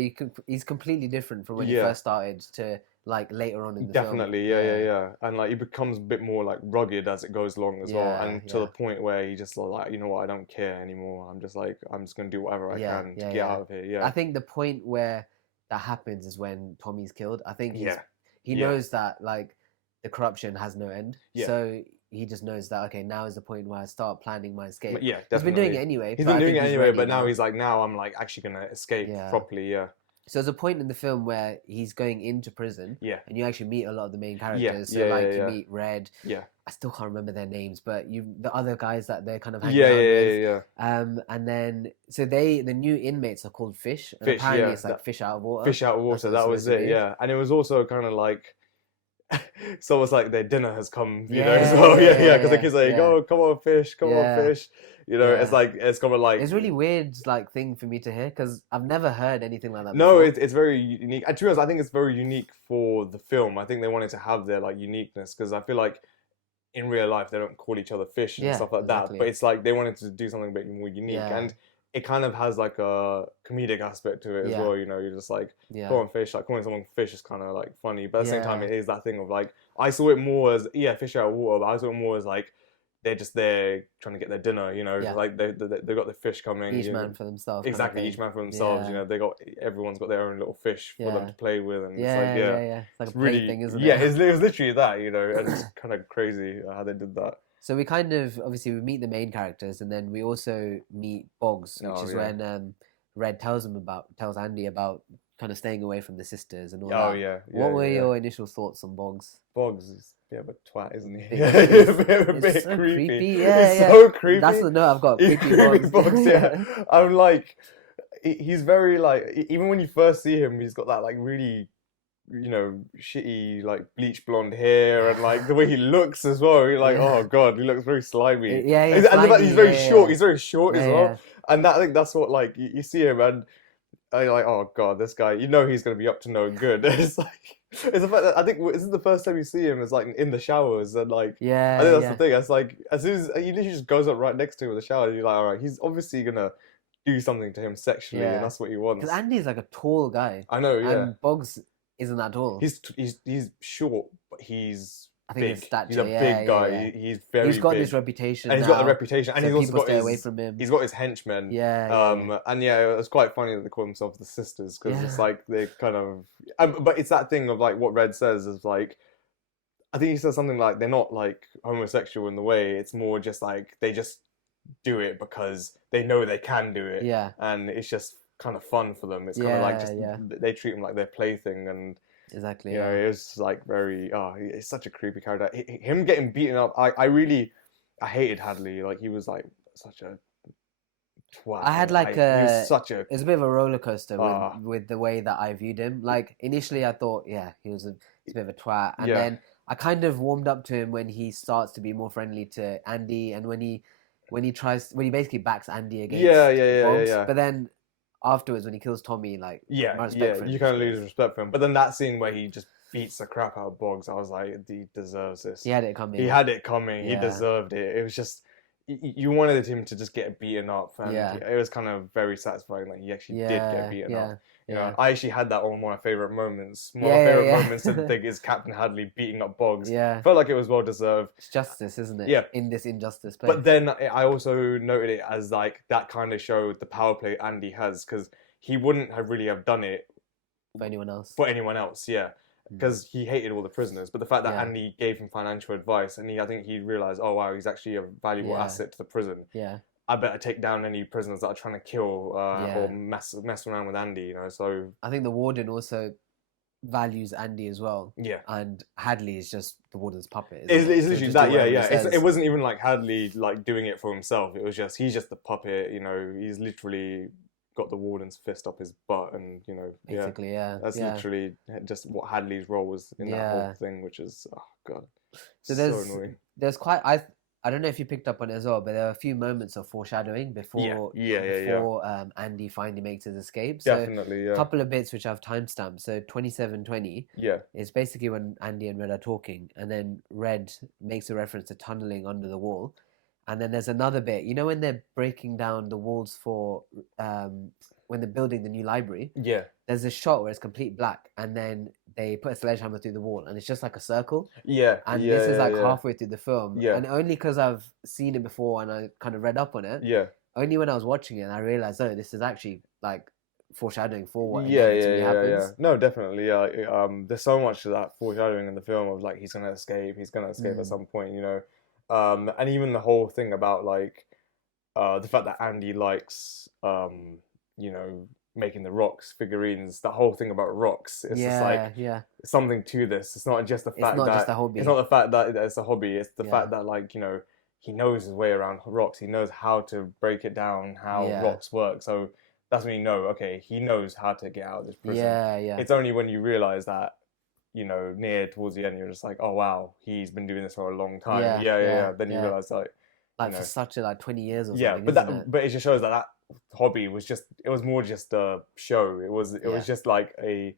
he's completely different from when he Yeah, first started to like later on in the film. definitely. Yeah, yeah, Yeah, yeah. And like he becomes a bit more like rugged as it goes along as well, yeah, and to the yeah, point where he just like, you know what, I don't care anymore. I'm just like, I'm just gonna do whatever I yeah, can to yeah, get yeah. out of here. Yeah, I think the point where that happens is when Tommy's killed. I think yeah, he yeah, knows that like the corruption has no end, yeah. so he just knows that okay, now is the point where I start planning my escape. Yeah, He's been doing it definitely. anyway, He's but been I doing think it he's anyway, ready but now now. he's like, now I'm like actually gonna escape Yeah. properly. Yeah, So there's a point in the film where he's going into prison, yeah, and you actually meet a lot of the main yeah, characters. So yeah, yeah, like you yeah, meet Red. yeah, I still can't remember their names, but the other guys that they're kind of hanging yeah, yeah, around yeah, with. yeah, yeah. And then so the new inmates are called fish, and Fish, apparently yeah, it's like that fish out of water. fish out of That's water. what it's That was supposed to it. be. Yeah, and it was also kind of like it's almost like their dinner has come, you know, as Yeah, well. yeah, Yeah, yeah, yeah, because the yeah, kids are like, yeah, oh, come on, yeah, fish. You know, it's yeah. like it's kind of like It's really weird, like thing for me to hear because I've never heard anything like that no, before. it's very unique. And to be honest, I think it's very unique for the film. I think they wanted to have their like uniqueness because I feel like in real life they don't call each other fish and Yeah, stuff like that. But exactly. it's like they wanted to do something a bit more unique, Yeah, and it kind of has like a comedic aspect to it as yeah, well. You know, you're just like, come yeah, on, fish. Like calling someone fish is kind of like funny, but at the same time, yeah. it is that thing of like I saw it more as yeah, fish out of water, but I saw it more as like they're just there trying to get their dinner. You know, Yeah. like they got the fish coming. Each You know, man for themselves, kind of exactly, thing. each man for themselves. You Yeah, know, everyone's got their own little fish for them yeah, to play with, and it's like yeah, yeah, yeah, yeah. It's like a it's really plaything, isn't yeah, it? it was literally that. You know, and it's kind of crazy how they did that. So we kind of obviously we meet the main characters, and then we also meet Boggs, which Oh is yeah. when Red tells Andy about kind of staying away from the sisters and all Oh that. yeah, What yeah, were yeah, yeah. your initial thoughts on Boggs? Boggs is a bit of a twat, isn't he? Bit, Yeah, it's, a it's bit so creepy. creepy. Yeah, It's yeah. so That's creepy. the note I've got. He's Creepy creepy Boggs. Boggs, yeah. Yeah, I'm like, he's very like, even when you first see him, he's got that like really, you know, shitty like bleach blonde hair and like the way he looks as well. You're like, yeah, oh god, he looks very slimy. yeah, yeah. And the fact he's Slimy. very Yeah, short. yeah, He's very short as yeah, well. yeah, And that I think that's what like you see him and you're like, oh god, this guy, you know, he's gonna be up to no good. It's like it's the fact that I think this is the first time you see him is like in the showers and like I yeah, think that's the yeah, thing. It's like as soon as he literally just goes up right next to him in the shower, you're like, all right, he's obviously gonna do something to him sexually, and yeah. that's what he Because wants. Andy's like a tall guy, I know, yeah. and Boggs isn't that tall. He's short, but he's I think his big. He's stature. a Yeah, big yeah, guy. yeah. He's He's very got big, this reputation and he's got the now, reputation, and so he's also people got stay away his from him. he's got his henchmen. Yeah, yeah, yeah. And yeah, it was quite funny that they call themselves the sisters because it's Yeah, like they kind of, but it's that thing of like what Red says is like, I think he says something like they're not like homosexual in the way. It's more just like they just do it because they know they can do it, yeah, and it's just kind of fun for them. It's kind of like yeah, just yeah. they treat him like their plaything, and Exactly. you know, Yeah. it was like very it's such a creepy character. Him getting beaten up, I really I hated Hadley. Like he was like such a twat. I had like He was a such a it's a bit of a roller coaster uh with the way that I viewed him. Like initially, I thought, yeah, he's a bit of a twat, and yeah. then I kind of warmed up to him when he starts to be more friendly to Andy, and when he basically backs Andy Yeah, against yeah, yeah, yeah, Boggs. yeah. But then afterwards, when he kills Tommy, like Yeah, my respect yeah, for him you just kind of lose goes. respect for him. But then that scene where he just beats the crap out of Boggs, I was like, he deserves this. He had it He coming. had it coming. He Yeah, deserved it. It was just you wanted him to just get beaten up, and yeah, it was kind of very satisfying that he actually did get yeah, beaten yeah, up. You know, yeah, I actually had that on one of my favorite moments. One of yeah, my favorite yeah, moments in the yeah. thing is Captain Hadley beating up Boggs. Yeah. Felt like it was well deserved. It's justice, isn't it? Yeah, In this injustice place but then I also noted it as like that kind of showed the power play Andy has because he wouldn't have really have done it for anyone else. for anyone else, yeah, Mm. because he hated all the prisoners. But the fact that Yeah, Andy gave him financial advice, and I think he realized, oh wow, he's actually a valuable yeah, asset to the prison. yeah, I better take down any prisoners that are trying to kill or yeah. mess around with Andy. You know, so I think the warden also values Andy as well, Yeah. and Hadley is just the warden's puppet, isn't It's, it? it's So literally just do that, yeah, whatever he yeah. It says. wasn't even like Hadley like doing it for himself. It was just he's just the puppet, you know. He's literally got the warden's fist up his butt, and you know, yeah, Basically, yeah, that's yeah, literally just what Hadley's role was in that whole yeah. thing, which is oh god, So so annoying. there's quite I don't know if you picked up on it as well, but there are a few moments of foreshadowing Yeah, before yeah, yeah, yeah. Andy finally makes his escape. So Definitely, a yeah, couple of bits which I've timestamped. So 27:20 yeah, is basically when Andy and Red are talking, and then Red makes a reference to tunneling under the wall. And then there's another bit, you know, when they're breaking down the walls for when they're building the new library, yeah, there's a shot where it's complete black, and then they put a sledgehammer through the wall, and it's just like a circle. yeah, And yeah, this is yeah, like yeah, halfway through the film, yeah, and only because I've seen it before and I kind of read up on it, yeah. only when I was watching it, I realized, oh, this is actually like foreshadowing for what Yeah, yeah, inevitably yeah, yeah. happens. No, definitely. Yeah. There's so much of that foreshadowing in the film of like he's gonna escape. He's gonna escape at Mm. some point. You know. And even the whole thing about like the fact that Andy likes you know, making the rocks figurines. That whole thing about rocks. It's just Yeah, like yeah. something to this. It's not just the It's fact not just that a it's not hobby. the fact that it's a hobby. It's the Yeah, fact that like you know he knows his way around rocks. He knows how to break it down, how yeah, rocks work. So that's when you know, okay, he knows how to get out of this prison. yeah, yeah, It's only when you realize that, you know, near towards the end, you're just like, oh wow, he's been doing this for a long time. yeah, Yeah, yeah, yeah, yeah. Then you yeah. realize like, you Like for know, such a like 20 years or yeah, something, but isn't it? but it just shows that that hobby was just it was more just a show. It Yeah, was just like a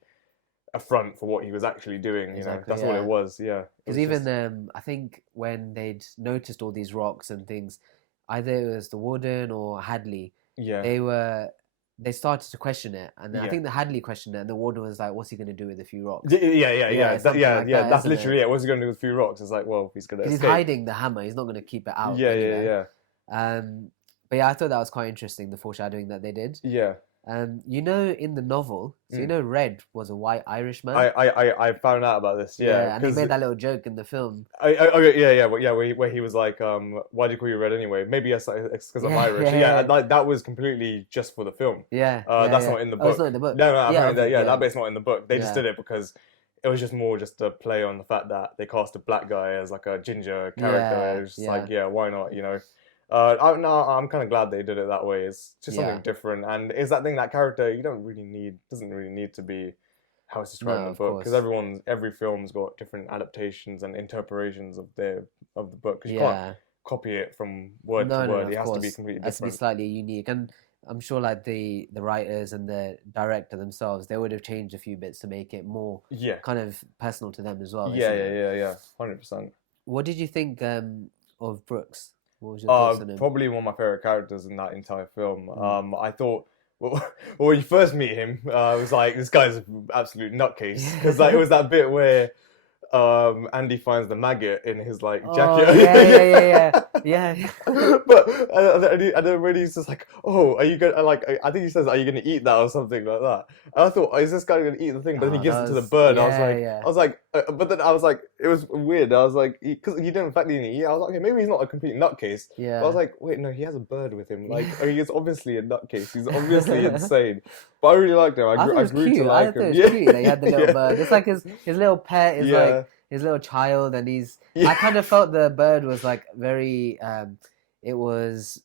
front for what he was actually doing. You know, exactly. that's all it Yeah. was. Yeah, it Because was even just I think when they'd noticed all these rocks and things, either it was the warden or Hadley, yeah, they were they started to question it, and then I yeah. think the Hadley questioned it, and the warden was like, "What's he going to do with a few rocks?" Yeah, yeah, Yeah, yeah, it's something yeah, like yeah. that, That's isn't it? literally it. What's he gonna do with a few rocks? It's like, well, he's gonna Because he's escape. hiding the hammer, he's not going to keep it out Yeah, yeah, anywhere. yeah, But yeah, I thought that was quite interesting, the foreshadowing that they did. yeah. You know, in the novel, so you Mm. know, Red was a white Irish I, man. I, I found out about this. Yeah, Yeah, and they because made that little joke in the film. okay, yeah, yeah, yeah, where he was like, why do you call you red anyway? Maybe it's because I'm Yeah, Irish. yeah, Yeah, yeah, and, like that was completely just for the film. yeah, yeah, That's yeah. not in the Oh, it's not in book. the book. No, no, Yeah, apparently, okay, yeah, yeah, that bit's not in the book. They just yeah, did it because it was just more just a play on the fact that they cast a black guy as like a ginger character. It yeah, was just like, yeah, yeah, why not? You know. No, I'm kind of glad they did it that way. It's just something yeah. different, and it's that thing that character you don't really need doesn't really need to be how it's described in No, the of book because course. every film's got different adaptations and interpretations of the book because you can't Yeah. copy it from word to No, no, no, word. It of has to be course. completely It has to be different. slightly unique. And I'm sure like the writers and the director themselves, they would have changed a few bits to make it more Yeah, kind of personal to them as well, yeah, isn't yeah, it? yeah, yeah, 100%. What did you think of Brooks? What was your thoughts on him? Probably one of my favorite characters in that entire film. Mm. I thought. Well, when you first meet him, I was like, "This guy's an absolute nutcase." Because like it was that bit where Andy finds the maggot in his like Oh jacket. yeah, yeah, yeah, yeah, yeah. But and then when he's just like, "Oh, are you gonna like?" I think he says, "Are you gonna eat that?" or something like that. And I thought, "Oh, is this guy gonna eat the thing?" But then he Oh, gives that it to the was bird. yeah, yeah, But then I was like, it was weird. I was like, because he didn't in fact didn't eat. I was like, okay, maybe he's not a complete nutcase. But I was yeah. like, wait, no, he has a bird with him. Yeah. Like, he is obviously a nutcase. He's obviously insane. But I really liked him. I thought it I was grew to cute. I like thought it him. was Yeah, cute that he had the little yeah, bird. It's like his little pet is yeah, like his little child, and he's. I yeah. kind of felt the bird was like very. It was.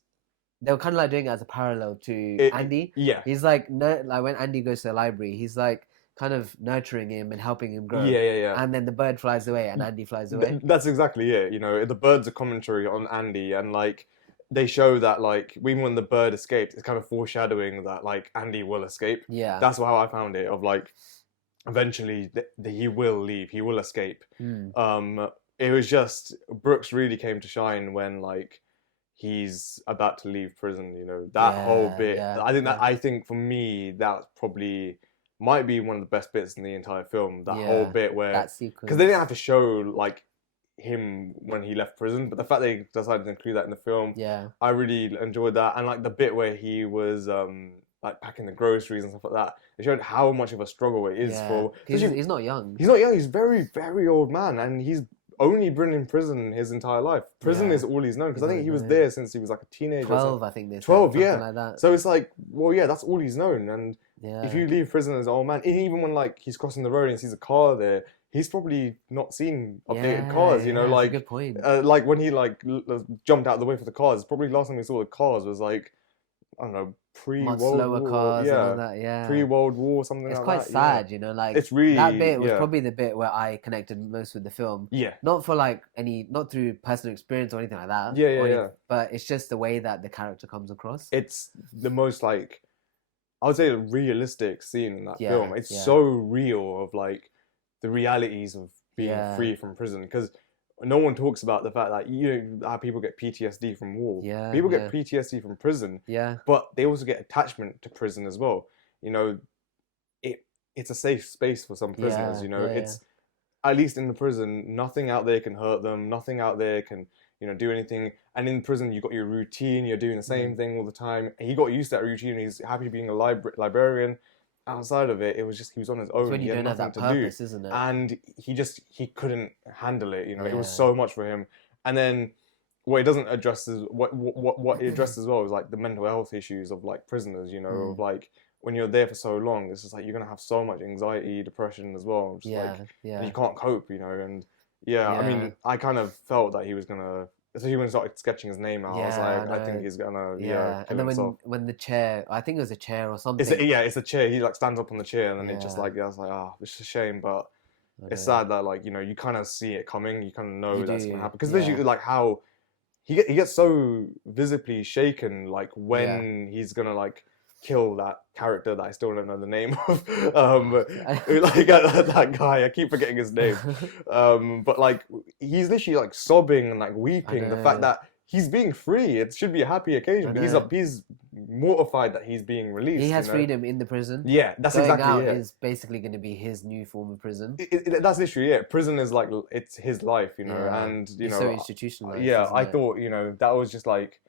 They were kind of like doing it as a parallel to Andy. Yeah, He's like no, like when Andy goes to the library, he's like kind of nurturing him and helping him grow, yeah, yeah, yeah. and then the bird flies away and Andy flies away. That's exactly it. You know, the bird's a commentary on Andy, and like they show that like even when the bird escaped, it's kind of foreshadowing that like Andy will escape. Yeah. That's how I found it. Of like, eventually he will leave. He will escape. Mm. It was just Brooks really came to shine when like he's about to leave prison. You know, that whole Yeah. bit. Yeah. That Yeah. I think for me that probably might be one of the best bits in the entire film. That whole Yeah. bit where That because they didn't have sequence. to show like him when he left prison, but the fact they decided to include that in the film, Yeah. I really enjoyed that. And like the bit where he was like packing the groceries and stuff like that, it showed how much of a struggle it is Yeah. for. He's not young. He's not young. He's very very old man, and he's only been in prison his entire life. Prison Yeah. is all he's known because He's I all think he's he was known. there since he was like a teenager. Or 12, something. I think they said. 12, Something yeah. like that. So it's like, well, yeah, that's all he's known, and if Yeah. you leave prison as an old man, even when like he's crossing the road and sees a car there, he's probably not seen updated Yeah, cars. yeah, it's a good point. Like when he like jumped out of the way for the cars, probably last time he saw the cars was like, I don't know, Much pre-World slower War, cars and all yeah, that. Yeah. pre-World War, something It's like quite that. Yeah, sad, like it's that really, bit was yeah, probably the bit where I connected most with the film. yeah, Not for like not through personal experience or anything like that, yeah, yeah, yeah. but it's just the way that the character comes across. It's the most like, I would say, a realistic scene in that Yeah, film. It's yeah, so real of like the realities of being yeah, free from prison, because no one talks about the fact that how people get PTSD from war. yeah, People get yeah, PTSD from prison, yeah, but they also get attachment to prison as well. You know, it's a safe space for some prisoners. yeah, You know, yeah, yeah. it's at least in the prison, nothing out there can hurt them. Nothing out there can, do anything. And in prison, you got your routine. You're doing the same Mm. thing all the time. He got used to that routine. He's happy being a librarian. Outside of it, it was just he was on his It's own. when He you had don't have nothing that to do, purpose, isn't it? and he couldn't handle it. It was Yeah. so much for him. And then what it doesn't address is what it addressed as well is like the mental health issues of like prisoners. Of Mm. like when you're there for so long, it's just like you're gonna have so much anxiety, depression as well. Just like, Yeah, and you yeah, can't cope. And yeah, I yeah, mean, I kind of felt that he was gonna, especially when he started sketching his name out. I was yeah. I like, I think know. he's gonna, yeah, Yeah, kill and then himself. when the chair, I think it was a chair or It's something. yeah, it's a chair. He like stands up on the chair, and then it just Yeah, like, yeah, I was like, it's a shame, but I it's know. sad that like you kind of see it coming. You kind of You know that's gonna do. happen, because Yeah, especially like how he gets so visibly shaken like yeah. when he's gonna like kill that character that I still don't know the name of. I- Like that guy, I keep forgetting his name. But like he's literally like sobbing and like I weeping the fact know. that he's being free. It should be a happy occasion, I but know. he's mortified that he's being He released. has freedom in the prison. Yeah, that's Going exactly out it. is basically going to be his new form of prison. That's literally it. Prison is like it's his life, Yeah, and he's so institutionalized, yeah, isn't I it? thought that was just like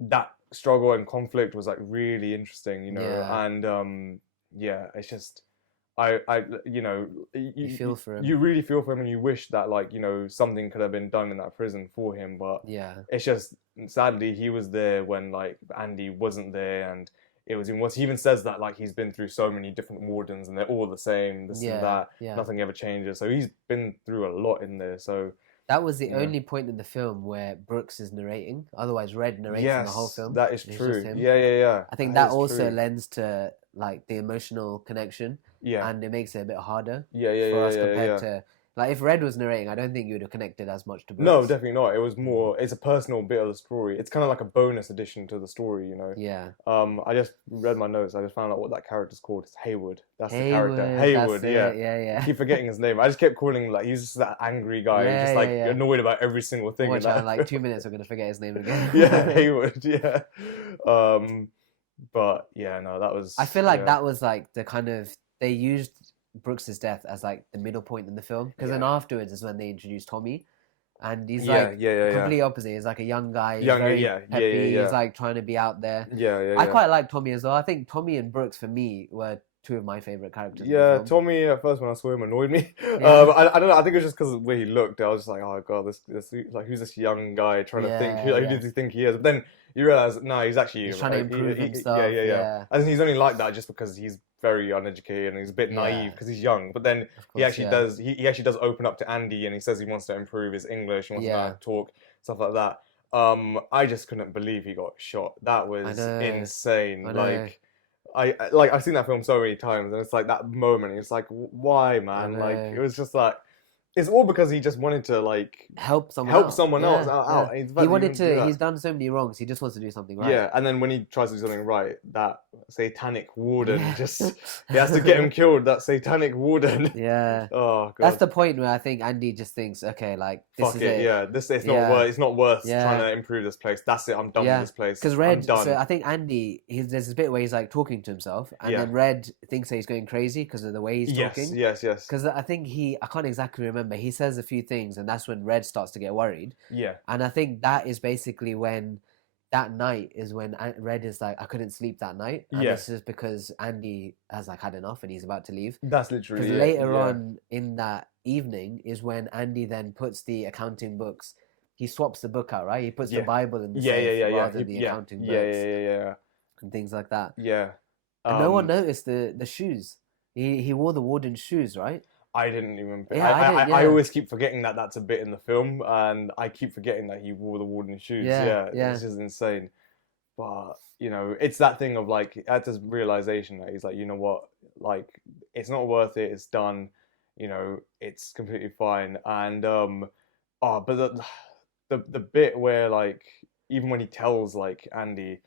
that struggle and conflict was like really interesting, Yeah, and yeah, it's just I you feel for you him. really feel for him, and you wish that like something could have been done in that prison for him, but Yeah, it's just sadly he was there when like Andy wasn't there, and it was in what he even says that like he's been through so many different wardens and they're all the same, this and yeah, that, yeah. nothing ever changes, so he's been through a lot in there, so That was the yeah. only point in the film where Brooks is narrating. Otherwise, Red narrates in the whole Yes, film. that is It's just true. him. Yeah, yeah, yeah. I think That that is also true. lends to like the emotional connection, Yeah. and it makes it a bit harder Yeah, yeah, for yeah, us yeah, compared yeah. to like if Red was narrating. I don't think you would have connected as much to No, Brooks. definitely not. It was Mm. more, it's a personal bit of the story. It's kind of like a bonus addition to the story. Yeah, I just read my notes. I just found out what that character's called. It's Haywood. That's the character. Haywood. That's Haywood, yeah. it. Yeah, I yeah, keep forgetting his name. I just kept calling him like he's just that angry guy who's yeah, just yeah, like yeah. annoyed about every single thing in Watch out! In that like film. 2 minutes, we're gonna forget his name Yeah, again. Haywood, yeah. Um, but yeah, no, that I was feel like yeah. that was like the kind of they used Brooks's death as like the middle point in the film because then Yeah. afterwards is when they introduced Tommy, and he's Yeah, like yeah, yeah, the yeah. complete opposite. He's like a young guy. He's Younger, very yeah, yeah, yeah, peppy. He's yeah. like trying to be out there. Yeah, yeah, I yeah. quite like Tommy as well. I think Tommy and Brooks for me were two of my favorite characters in the Yeah, film. Tommy at first when I saw him annoyed me. Yeah, I don't know. I think it was just because of the way he looked. I was just like, oh god, this like who's this young guy trying to think? yeah, Who yeah. does he think he is? But then you realize, no, he's actually He's trying to improve yeah, himself. yeah, yeah. Yeah, I think he's only like that just because he's very uneducated and he's a bit naive yeah. because he's young. But then Of he course, actually yeah, does. He actually does open up to Andy and he says he wants to improve his English. He wants to know how yeah. to talk, stuff like that. I just couldn't believe he got shot. That I was know, insane. I know, Like. Like I've seen that film so many times, and it's like that moment. It's like, why, I man? Like it know. was just like it's all because he just wanted to like Help someone help out. someone else Yeah, yeah. out. And the He fact that he wanted wouldn't do to. that. He's done so many wrongs. He just wants to do something right. Yeah, and then when he tries to do something right, that satanic warden Yeah. just he has to get him killed. That satanic warden. Yeah. Oh That's god. the point where I think Andy just thinks, okay, like this Fuck is it, it. yeah. This it's not Yeah. worth. It's not worth trying Yeah. to improve this place. That's it. I'm done with Yeah. this place. Because I'm Red, so done. I think Andy, there's this bit where he's like talking to himself, and Yeah. then Red thinks that he's going crazy because of the way he's Yes, talking. yes, yes. Because I think I can't exactly remember. He says a few things, and that's when Red starts to get worried. Yeah, And I think that is basically when that night is when Red is like, I couldn't sleep that night. And yeah. this is because Andy has like had enough and he's about to leave. That's Because literally it. later Yeah. on in that evening is when Andy then puts the accounting books, he swaps the book out, right? He puts the Yeah. Bible in the Yeah, safe yeah, yeah, yeah. rather than the Yeah, accounting yeah, books yeah, yeah, yeah. and things like that. Yeah. And no one Um, noticed the shoes. He wore the warden's shoes, right? I didn't even. Yeah, I did. I Yeah, always keep forgetting that that's a bit in the film, and I keep forgetting that he wore the warden's shoes. yeah, Yeah, yeah. it's just insane. But it's that thing of like at this realization that he's like, you know what, like it's not worth it. It's done. It's completely fine. And but the bit where like even when he tells like Andy,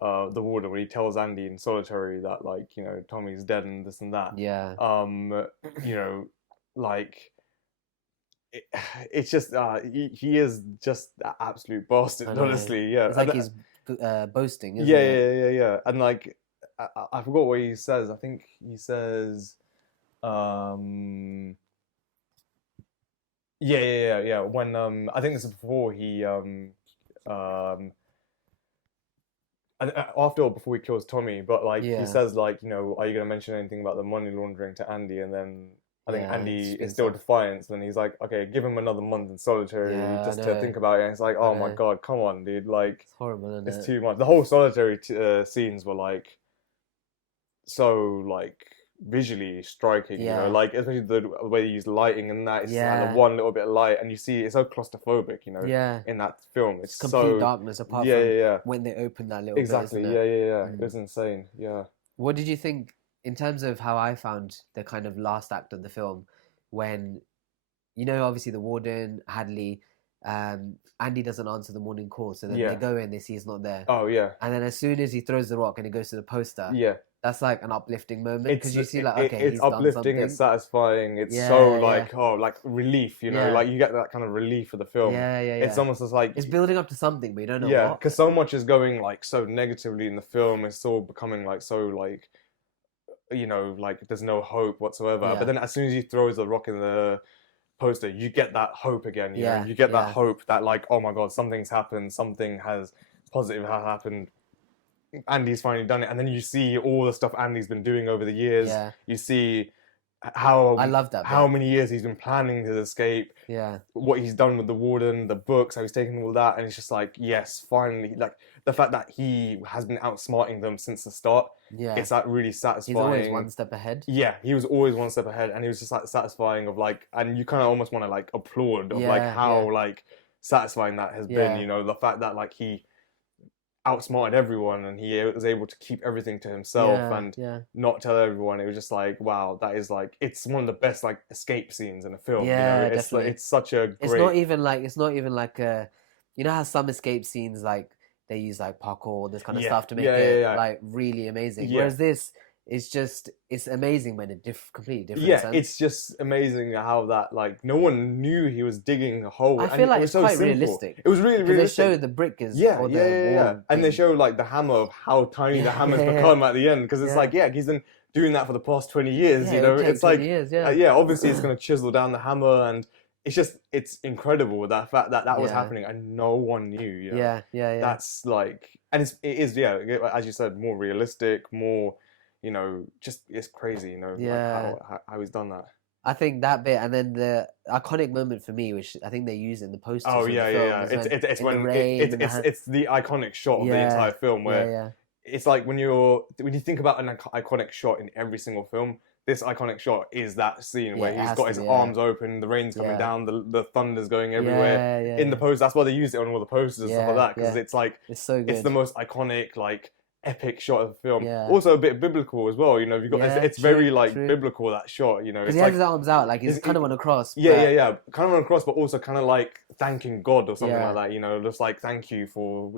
the warden, when he tells Andy in solitary that like Tommy's dead and this and that, Yeah, you know, like it, it's just he is just an absolute I bastard, know. honestly. Yeah, It's like he's boasting, isn't yeah, it? yeah, yeah, yeah. And like I forgot what he says. I think he says, um, yeah, yeah, yeah, yeah. When I think this is before he um after or before he kills Tommy, but like he Yeah, says like, are you gonna mention anything about the money laundering to Andy? And then I think yeah. He Andy is spins still off. defiant. And then he's like, okay, give him another month in solitary Yeah, I just to know. think about it. And it's like, I oh my know. God, come on, dude. Like, It's horrible, isn't it's it? too much. The whole solitary scenes were like so like visually striking, Yeah, like especially the way they use lighting and that. It's just like the yeah, one little bit of light, and you see it's so claustrophobic, yeah. in that film. It's It's complete so darkness apart yeah, yeah, from yeah. when they open that little bit, isn't Exactly. it? Yeah, yeah, yeah. It Mm. was insane. Yeah. What did you think in terms of how I found the kind of last act of the film when, obviously the warden, Hadley, Andy doesn't answer the morning call, so then they Yeah. go in, they see he's not there. Oh yeah. And then as soon as he throws the rock and it goes to the poster, Yeah. that's like an uplifting moment because you see like, okay, It's he's done uplifting, it's something. satisfying, it's so Yeah, yeah, like like relief, yeah, like you get that kind of relief for the film. yeah, yeah, It's yeah. almost as like It's building up to something, but you don't know yeah, what. because so much is going like so negatively in the film. It's all becoming like so like like there's no hope whatsoever. But Yeah, then as soon as he throws the rock in the poster, you get that hope again. yeah, You get that yeah, hope that like, oh my God, something's happened, something has positive has happened. Andy's finally done it, and then you see all the stuff Andy's been doing over the years. yeah. You see I love that how bit. many years he's been planning his escape, Yeah, what he's done with the warden, the books, how he's taken all that, and it's just like, yes, finally, like the fact that he has been outsmarting them since the start. yeah. It's like really He's always satisfying. one step ahead. Yeah, he was always one step ahead, and he was just like satisfying of like, and you kind of almost want to like applaud of like Yeah, yeah, how like satisfying that has been. yeah, The fact that like he outsmarted everyone and he was able to keep everything to himself yeah, and yeah, not tell everyone. It was just like, wow, that is like it's one of the best like escape scenes in a film. yeah. It's like Definitely. it's such a It's not great even like how some escape scenes like they use like parkour, all this kind of yeah stuff to make yeah yeah it yeah like really amazing. yeah. Whereas this is just it's amazing but in a completely different Yeah, sense. it's just amazing how that like no one knew he was digging a hole, I and feel it like was it's so quite simple. realistic It was really because they realistic. show the brick is Yeah, or yeah, the yeah, yeah. wall And they thing. show like the hammer of how tiny the Yeah, hammer's yeah, become at the end because it's yeah, like, yeah, he's been doing that for the past 20 years, yeah. It would take It's 20 like, years. Yeah, yeah, obviously it's going to chisel down the hammer, and it's incredible that fact that that was yeah, happening and no one knew, yeah, yeah, yeah, That's like, and it is, yeah, as you said, more realistic, more, just it's crazy, like yeah. how he's done that. I think that bit, and then the iconic moment for me, which I think they use in the Oh posters of the yeah, yeah, film, yeah. is when It's in the when rain and the hand. it's the iconic shot of the Yeah, entire film yeah, where yeah, it's like when you think about an iconic shot in every single film, this iconic shot is that scene yeah. where It he's has got to his be. Yeah, arms open, the rain's coming yeah, down, the thunder's going everywhere. yeah, yeah, In the yeah, post, that's why they use it on all the posters and stuff like yeah, that because yeah. it's like It's so it's the good. most iconic like epic shot of the film. Yeah, Also a bit biblical as well. You've got yeah. it's True, very like true. biblical that shot. Because It's he has like his arms out, like he's it's, kind of on a cross, yeah, yeah, but yeah. Kind of on a cross, but also kind of like thanking God or something like yeah, that. Just like thank you for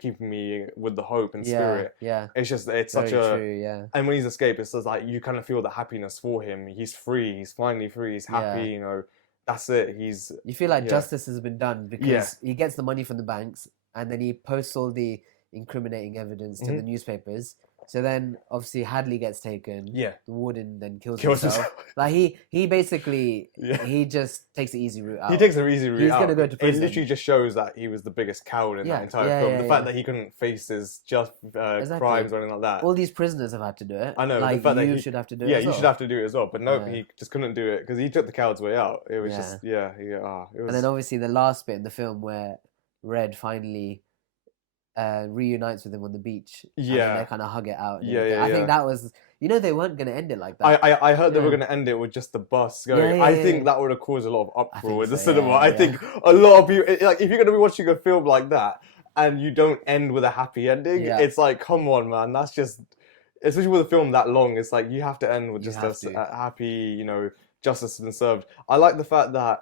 keeping me with the hope and yeah, spirit. yeah. It's just it's such Very a true. Yeah, and when he's escaped, it's just like you kind of feel the happiness for him. He's free. He's finally free. He's yeah. happy. That's it. You feel like Yeah, justice has been done yeah, because he gets the money from the banks and then he posts all the incriminating evidence to the hmm newspapers. So then obviously Hadley gets taken. yeah. The warden then kills Kills himself. himself. Like he basically Yeah. he just takes the easy route He out. takes the easy route He's out. gonna go to It prison. literally just shows that he was the biggest coward in that Yeah, entire yeah, film. yeah, The fact yeah. that he couldn't face his just Exactly. crimes or anything like that. All these prisoners have had to do it. I know the Like fact that you he, should have to do it yeah, as you should well. have to do it as well. But nope, Yeah. he just couldn't do it because he took the coward's way out. It was Yeah. just, yeah, it And then was, obviously the last bit in the film where Red finally reunites with him on the beach, and then they Yeah, kind of hug it out and yeah, everything. yeah, I think yeah. that was, they weren't gonna end it like I, that. I, I heard they were Yeah, going to end it with just the bus yeah, going. yeah, I yeah, think yeah. that would have caused a lot of I uproar think in the so. cinema. Yeah, I yeah, think a lot of people, like, if you're going to be watching a film like that and you don't end with a happy ending, yeah. it's like, come on, man, that's just, especially with a film that long, it's like you have to end with You just have to. a happy, justice has been served. I like the fact that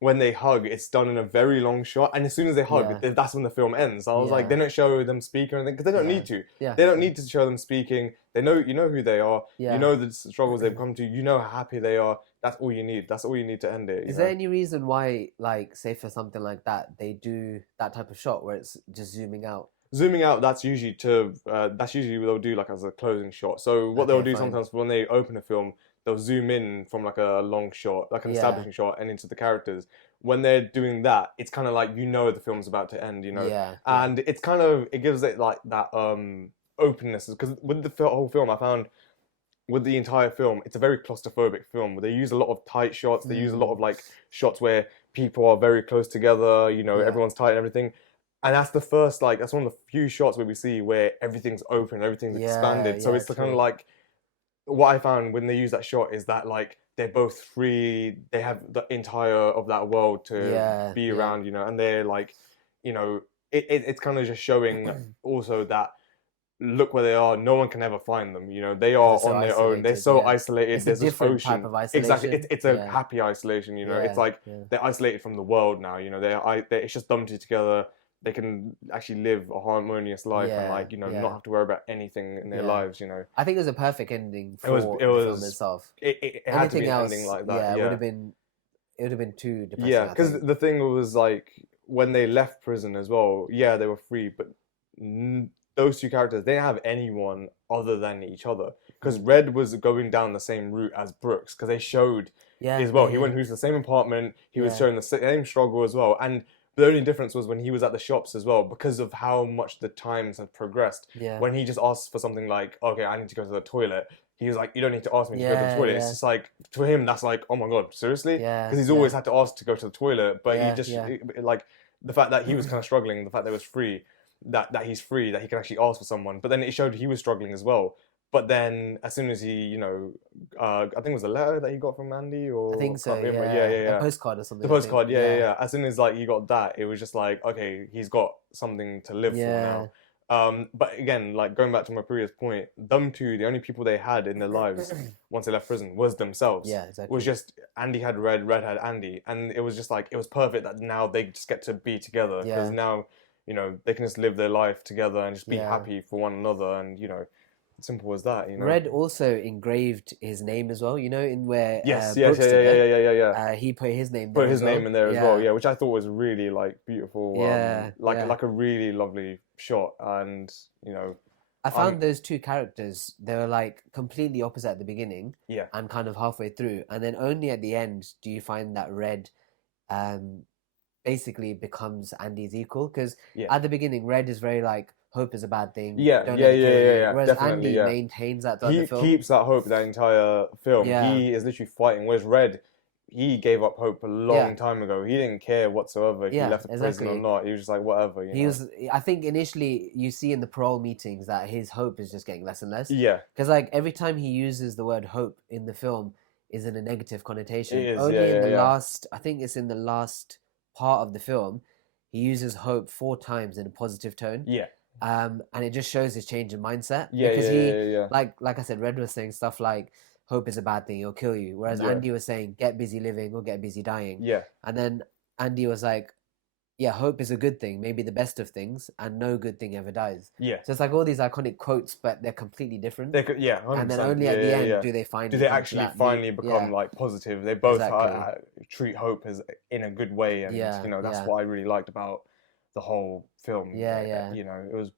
when they hug, it's done in a very long shot, and as soon as they hug, Yeah, that's when the film ends. I was like, yeah, they don't show them speak or anything because they don't yeah, need to. yeah, They don't yeah, need to show them speaking. They know, you know who they are. You yeah. know the struggles they've come to. You know how happy they are. That's all you need. That's all you need to end it. Is there any reason why, like, say for something like that, they do that type of shot where it's just zooming out? Zooming out, that's usually what they'll do like as a closing shot. So what they'll Okay, do fine. sometimes when they open a film, they'll zoom in from like a long shot, like an Yeah, establishing shot, and into the characters. When they're doing that, it's kind of like the film's about to end, yeah, yeah, and it's kind of it gives it like that openness because with the whole film, I found with the entire film, it's a very claustrophobic film. They use a lot of tight shots. They use a lot mm, of like shots where people are very close together. yeah, Everyone's tight and everything. And that's the first like that's one of the few shots where we see where everything's open, everything's yeah, expanded. So yeah. it's the kind of True. like what I found when they use that shot is that like they're both free. They have the entire of that world to Yeah, be yeah. around, and they're like, you know, it's kind of just showing also that look where they are. No one can ever find them. They Because are it's so on their own. They're isolated. so Yeah, isolated. it's a There's this different type ocean. of Exactly. It's isolation. it's a Yeah, happy isolation. It's yeah, like yeah, they're isolated from the world now. It's just them two together. They can actually live a harmonious life and yeah, like not yeah, have to worry about anything in their yeah. lives. I think it was a perfect ending It was for it the film was itself. it had to Anything be an ending else, like that. yeah, Yeah. it would have been too Yeah, depressing, I because think. the thing was like when they left prison as well. Yeah, they were free, but those two characters they didn't have anyone other than each other. Because Mm. Red was going down the same route as Brooks. Because they showed Yeah, as yeah, well. He yeah, went to the same apartment. He was yeah, showing the same struggle as well. And the only difference was when he was at the shops as well, because of how much the times have progressed. yeah, When he just asked for something like, "Okay, I need to go to the toilet," he was like, "You don't need to ask me to go to the yeah, toilet." It's yeah, just like to him, that's like, "Oh my god, seriously?" yeah, Because he's yeah, always had to ask to go to the toilet, but he yeah, just yeah, like the fact that he was kind of struggling, the fact that it was free, that he's free, that he can actually ask for someone. But then it showed he was struggling as well. But then as soon as he, I think it was a letter that he got from Andy, I or think I so. can't remember. Yeah, Yeah, yeah, a yeah. postcard or The something. I think. postcard, yeah, yeah, Yeah, yeah. As soon as like he got that, it was just like, okay, he's got something to live for yeah, now. But again, like going back to my previous point, them two, the only people they had in their lives once they left prison was themselves. yeah, It was exactly. just Andy had Red, Red had Andy, and it was just like it was perfect that now they just get to be together because Yeah, now they can just live their life together and just be yeah. happy for one another, and simple as that. Red also engraved his name as well. In where Yes, yes, yeah, Brooks yeah, did yeah, it, yeah, yeah, yeah, yeah. he put his name Put there as his name well. in there as well, Yeah, yeah, which I thought was really like beautiful, yeah, like yeah. like a really lovely shot, and I I'm found those two characters, they were like completely opposite at the beginning yeah, and kind of halfway through. And then only at the end do you find that Red um, basically becomes Andy's equal. Because yeah, at the beginning, Red is very like, hope is a bad thing, yeah, don't yeah, let it yeah, kill yeah, you. yeah, Whereas definitely, Andy yeah. maintains that throughout the He film. keeps that hope that entire film. Yeah, He is literally fighting. Whereas Red, he gave up hope a long yeah, time ago. He didn't care whatsoever if he yeah, left the prison or exactly. not. He was just like, whatever. He was, I think initially you see in the parole meetings that his hope is just getting less and less. Yeah, Because like every time he uses the word hope in the film is in a negative it connotation. is. Yeah, Only in yeah, the yeah, last, I think it's in the last part of the film, he uses hope 4 times in a positive tone. yeah, And it just shows his change in mindset yeah, because yeah, he, yeah, yeah, like I said, Red was saying stuff like hope is a bad thing, it'll kill you. Whereas yeah, Andy was saying get busy living or get busy dying. yeah, And then Andy was like, yeah, hope is a good thing, maybe the best of things, and no good thing ever dies. yeah. So it's like all these iconic quotes, but they're completely different. They could, yeah, hundred And then percent. only Yeah, at the yeah, end yeah. do they Do finally they come to actually that finally meet. become Yeah, like positive? They both exactly. treat hope as in a good way, and Yeah, that's yeah, what I really liked about the whole film. yeah, yeah, It was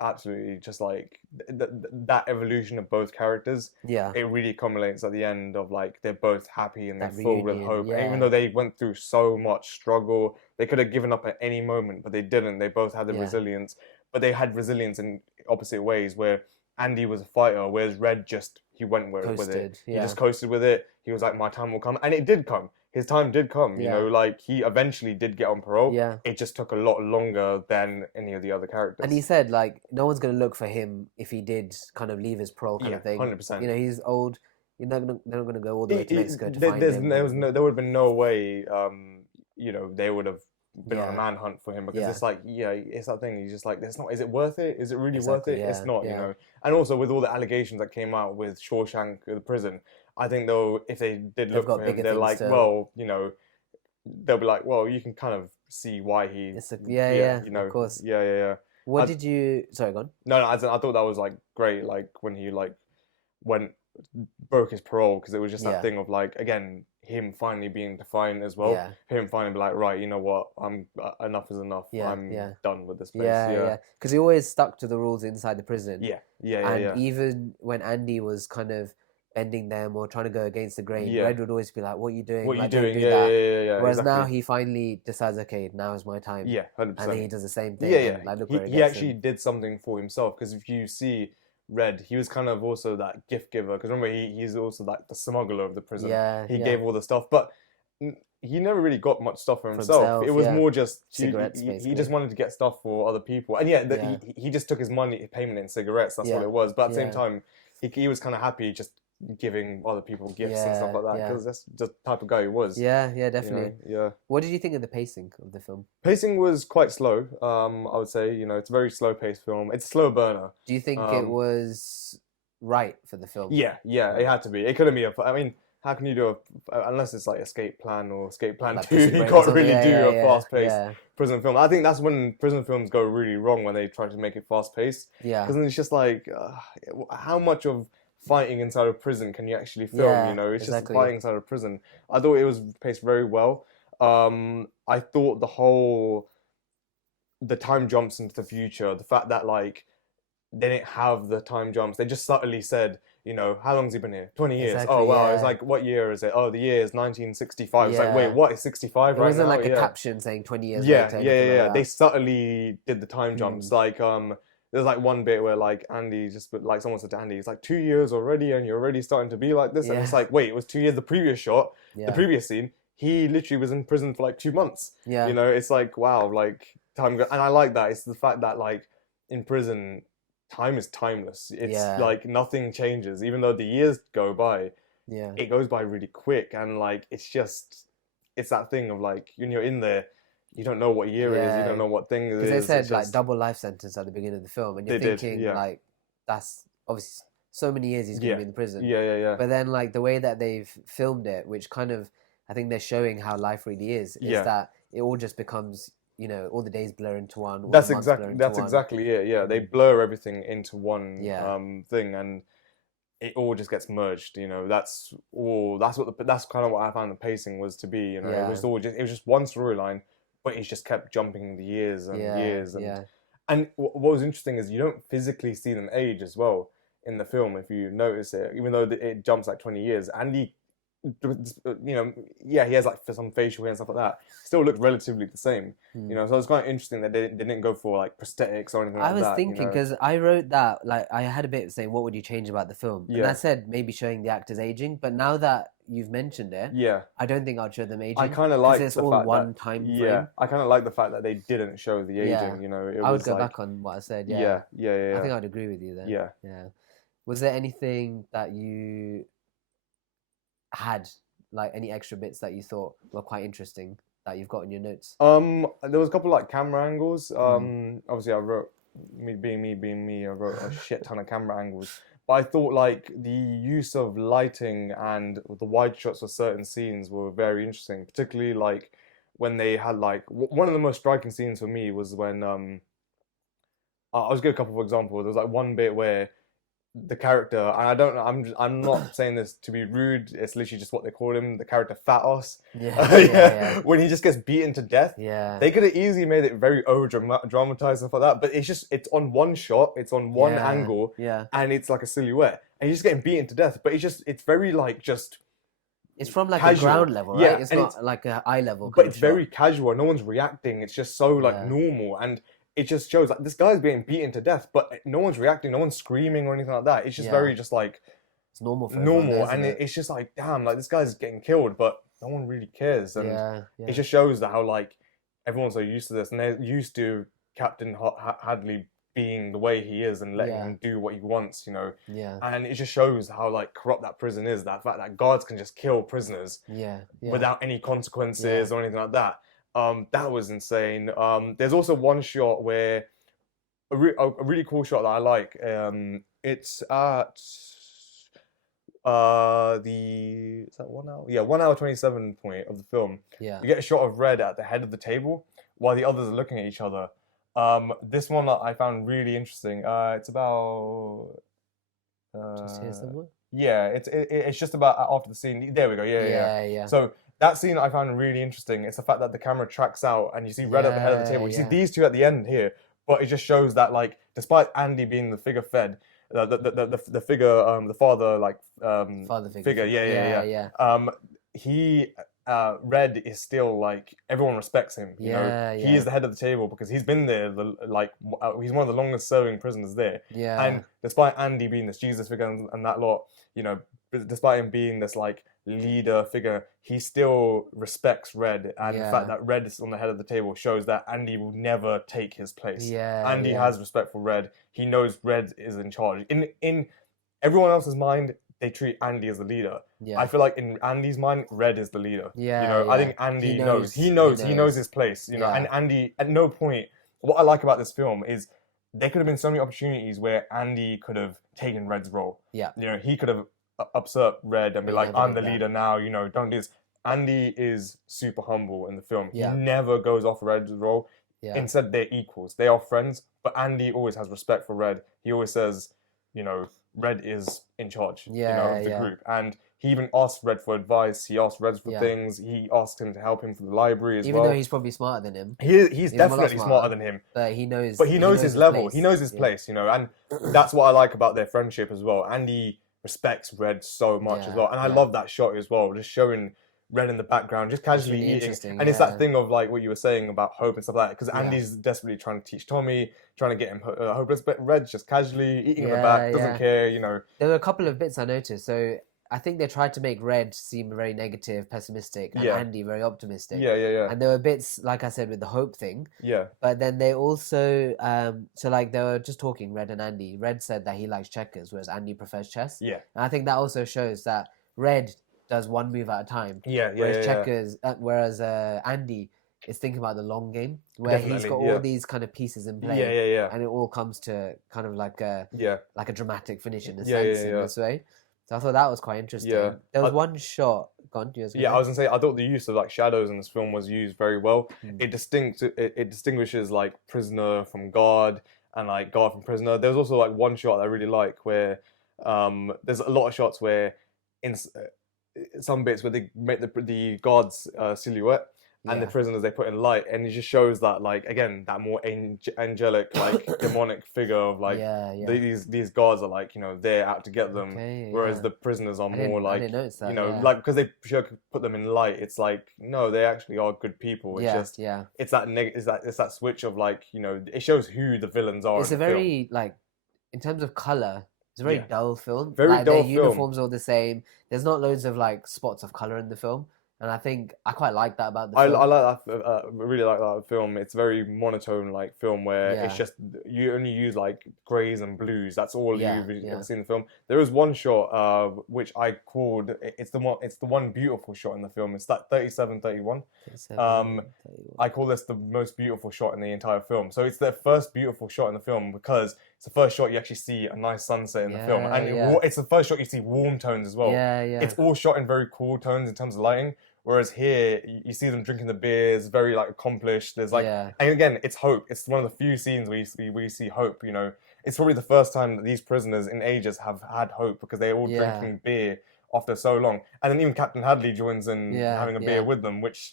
absolutely just like that evolution of both characters. yeah. It really culminates at the end of like they're both happy and they're That filled with reunion. hope. And even Yeah, though they went through so much struggle, they could have given up at any moment, but they didn't. They both had the yeah. resilience, but they had resilience in opposite ways. Where Andy was a fighter, whereas Red just he went with it. Coasted. He Yeah, just coasted with it. He was like, "My time will come," and it did come. his time did come. You know, Yeah. like he eventually did get on parole. Yeah. It just took a lot longer than any of the other And he characters. said like no one's gonna look for him if he did kind of leave his parole kind Yeah, of thing. 100%. He's old. They're not gonna go all the way to Mexico to find There's him. there was no there would have been no way they would have been on a Yeah. manhunt for him because Yeah. it's like it's that thing. He's just like, it's not. Is it worth it? Is it really worth Exactly. it? It's Yeah. not. Yeah. And also with all the allegations that came out with Shawshank the prison, I think though if they did They've look got for him, bigger they're things like, to. well, they'll be like, well, you can kind of see why he, Yeah. Of course. yeah. What I, did you? Sorry, go on. no, I thought that was like great, like when he like went broke his parole because it was just that Yeah. thing of like again him finally being defiant as well. Yeah. Him finally be like, right, you know what, I'm enough is enough. Yeah. I'm Yeah. done with this place. Yeah. Because he always stuck to the rules inside the prison. Yeah. And even when Andy was kind of bending them or trying to go against the grain, Yeah. Red would always be like, "What are you doing? What are you Like, don't doing? do Yeah, that." yeah. Whereas now Exactly. he finally decides, "Okay, now is my time." Yeah, And then 100%. he does the same thing. Yeah. And, like, look where it He gets actually him. did something for himself because if you see Red, he was kind of also that gift giver because remember he's also like the smuggler of the prison. Yeah. He Yeah. gave all the stuff, but he never really got much stuff for For himself. himself, It was yeah. more just Cigarettes, he basically. just wanted to get stuff for other people, and yeah, Yeah. he just took his money payment in cigarettes. That's what Yeah. it was. But at the same Yeah. time, he was kind of happy just giving other people gifts and stuff Yeah. like that Yeah. because that's just the type of guy he was. Yeah. you know? Definitely. Yeah. What did you think of the pacing of the film? Pacing was quite slow. I would say it's a very slow paced film. It's a slow burner. Do you think it was right for the film? Yeah, it had to be. It couldn't be I mean, how can you do unless it's like Escape Plan or Escape Plan Like 2, Prison you Break or can't something? really do a fast-paced Yeah. prison film. I think that's when prison films go really wrong when they try to make it fast-paced. Yeah. Because then it's just like, how much of fighting inside a prison can you actually film? Yeah, It's exactly. just fighting inside a prison. I thought it was paced very well. I thought the time jumps into the future, the fact that like they didn't have the time jumps, they just subtly said, how long's he been here? 20 years. Exactly, Oh wow, yeah. it's like, what year is it? Oh, the year is 1965. It's like, Yeah. wait, what? It's 65 It right wasn't now? like a Yeah. caption saying 20 years Yeah, later. yeah. They subtly did the time jumps. Like, there's like one bit where like Andy like someone said to Andy, it's like 2 years already, and you're already starting to be like this. And it's Yeah. like, wait, it was 2 years. The previous shot, Yeah. the previous scene, he literally was in prison for like 2 months. Yeah. It's like, wow, like and I like that. It's the fact that like in prison, time is timeless. It's Yeah. like nothing changes, even though the years go by. Yeah. It goes by really quick, and like it's that thing of like when you're in there, you don't know what year it is, you Yeah. don't know what thing it is. Because they said it's like just- double life sentence at the beginning of the film, and you're They did, thinking yeah. like that's obviously so many years he's going to Yeah. be in the prison. Yeah. But then like the way that they've filmed it, which kind of I think they're showing how life really is Yeah. that it all just becomes all the days blur into one. All That's the months blur into one. exactly it. Yeah, they Mm. blur everything into one Yeah. thing, and it all just gets merged. That's all. That's kind of what I found the pacing was to be. It was it was just one storyline, but it just kept jumping the years and years. And what was interesting is you don't physically see them age as well in the film if you notice it, even though it jumps like 20 years. Andy, he has like for some facial hair and stuff like that, still look relatively the same. So it's quite interesting that they didn't go for like prosthetics or anything like that. I was thinking because I wrote that like I had a bit saying what would you change about the film, and I said maybe showing the actors aging. But now that you've mentioned it, I don't think I'd show them aging. I kind of like it's the all fact one that, time frame. Yeah, I kind of like the fact that they didn't show the aging. Yeah. I would go back on what I said. Yeah. I think I'd agree with you there. Yeah. Was there anything that you had, like any extra bits that you thought were quite interesting that you've got in your notes? There was a couple like camera angles. Obviously, I wrote being me. I wrote a shit ton of camera angles. But I thought like the use of lighting and the wide shots for certain scenes were very interesting. Particularly like when they had like one of the most striking scenes for me was when I'll just give a couple of examples. There was like one bit where the character, and I don't know, I'm not saying this to be rude, it's literally just what they call him, the character Fat Ass. Yeah. When he just gets beaten to death. Yeah. They could have easily made it very over dramatized and stuff like that, but it's on one shot, it's on one angle, and it's like a silhouette, and he's just getting beaten to death, but it's very like just it's from like casual. a ground level, right? Yeah, it's and not like an eye level. But it's very casual. No one's reacting. It's just so like normal, and it just shows like this guy's being beaten to death, but no one's reacting. No one's screaming or anything like that. It's just very just like it's normal for normal, everyone, and isn't it? it's just like damn, like this guy's getting killed, but no one really cares, and Yeah, it yeah, just shows that how like everyone's so used to this, and they're used to Captain Hadley being the way he is and letting yeah, him do what he wants, yeah, and it just shows how like corrupt that prison is. That fact that guards can just kill prisoners yeah, yeah, without any yeah. consequences or anything like that. That was insane. There's also one shot where a really cool shot that I like. It's at the is that 1 hour? Yeah, 1 hour 27 point of the film. Yeah. You get a shot of Red at the head of the table while the others are looking at each other. This one I found really interesting. It's about Just here uh, somewhere. yeah, it's just about after the scene. There we go. Yeah, yeah, yeah. Yeah, yeah, So that scene I found really interesting. It's the fact that the camera tracks out and you see Red at the head of the yeah, table. You see yeah. these two at the end here, but it just shows that like despite Andy being the figure fed, the figure, the father like Father figure. figure, yeah, yeah, Yeah, yeah. yeah, He Red is still like everyone respects him. yeah, He is yeah, the head of the table because he's been there. He's one of the longest serving prisoners there. yeah, And despite Andy being this Jesus figure and that lot, despite him being this like leader figure, he still respects Red. And the fact yeah, that Red is on the head of the table shows that Andy will never take his place. yeah, Andy yeah, has respect for Red. He knows Red is in charge. In everyone else's mind, they treat Andy as the leader. I yeah, feel like in Andy's mind, Red is the leader. yeah, I yeah. think Andy He knows. He knows. He knows. He knows knows. his place. And Yeah, Andy at no point. What I like about this film is there could have been so many opportunities where Andy could have taken Red's role. yeah. He could have usurped Red and be But he like, never "I'm did the that. leader now." Don't do this. Andy is super humble in the film. He Yeah, never goes off Red's role. yeah, Instead, they're equals. They are friends. But Andy always has respect for Red. He always says, Red is in charge, yeah, of the yeah, group. And he even asked Red for advice. He asked Red for yeah. things. He asked him to help him for the library as Even though well. he's probably smarter than him, He's he's a lot definitely smarter smarter, than him, but he knows. but he knows his his level. He place. knows his Yeah, place, and that's what I like about their friendship as well. Andy respects Red so much as yeah, well, and I yeah. love that shot as well, just showing Red in the background, just It's casually really eating. interesting. And it's that Yeah, thing of like what you were saying about hope and stuff like that, because yeah, Andy's desperately trying to teach Tommy, trying to get him hopeless, but Red's just casually eating in the yeah, back, doesn't yeah. care. There were a couple of bits I noticed. So I think they tried to make Red seem very negative, pessimistic, and Yeah, Andy very optimistic. yeah, yeah, yeah, And there were bits, like I said, with the hope thing. yeah, But then they also, so like they were just talking, Red and Andy. Red said that he likes checkers, whereas Andy prefers chess. yeah, And I think that also shows that Red does one move at a time, yeah, yeah, whereas yeah, yeah. whereas Andy is thinking about the long game, where he's Definitely, got all yeah, these kind of pieces in yeah, play, yeah, yeah, and it all comes to kind of yeah, like a dramatic finish in a yeah, sense yeah, in yeah, this way. So I thought that was quite yeah. interesting. There was I, one shot. Gone. You was gonna Yeah, I say? was gonna say I thought the use of like shadows in this film was used very well. Hmm. It distinguishes like prisoner from guard and like guard from prisoner. There's also like one shot I really like where there's a lot of shots where in some bits where they make the guards silhouette and the Yeah, prisoners they put in light, and it just shows that like again that more angelic like demonic figure of like yeah, yeah. these guards are like they're out to get them, Okay, whereas yeah. the prisoners are I more I like didn't notice that. Yeah, like because they should put them in light. It's like no, they actually are good people. It's yeah, just yeah. it's that switch of like it shows who the villains are It's in a the film. very like in terms of color. It's a very Yeah, dull film. very Like their dull film. uniforms are all the same. There's not loads of like spots of color in the film, and I think I quite like that about the I film. like that. Really like that film. It's very monotone, like film where it's Yeah, just you only use like grays and blues. That's all yeah, you've yeah. ever seen in the film. There is one shot, which I called. It's the one. It's the one beautiful shot in the film. It's that 37-31. 37, Um, 31. I call this the most beautiful shot in the entire film. So it's their first beautiful shot in the film because it's the first shot you actually see a nice sunset in the film, Yeah, and yeah. it's the first shot you see warm tones as well. Yeah, yeah. It's all shot in very cool tones in terms of lighting. Whereas here, you see them drinking the beers, very like accomplished. There's like, Yeah, and again, it's hope. It's one of the few scenes where you see hope. It's probably the first time that these prisoners in ages have had hope because they're all yeah, drinking beer after so long. And then even Captain Hadley joins in yeah, having a beer yeah, with them, which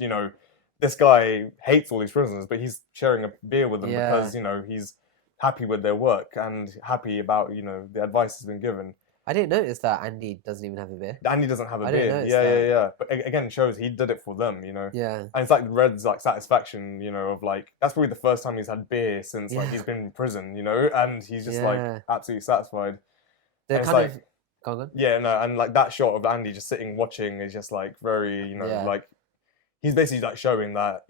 this guy hates all these prisoners, but he's sharing a beer with them yeah. because he's happy with their work and happy about the advice that's been given. I didn't notice that Andy doesn't even have a beer. Andy doesn't have a I didn't beer. notice Yeah, yeah, that. yeah. But again, it shows he did it for them. Yeah, And it's like Red's like satisfaction, of like that's probably the first time he's had beer since like yeah, he's been in prison, and he's just like yeah. absolutely satisfied. The And it's kind like of Go on. Yeah, no, and like that shot of Andy just sitting watching is just like very, Yeah. like he's basically like showing that,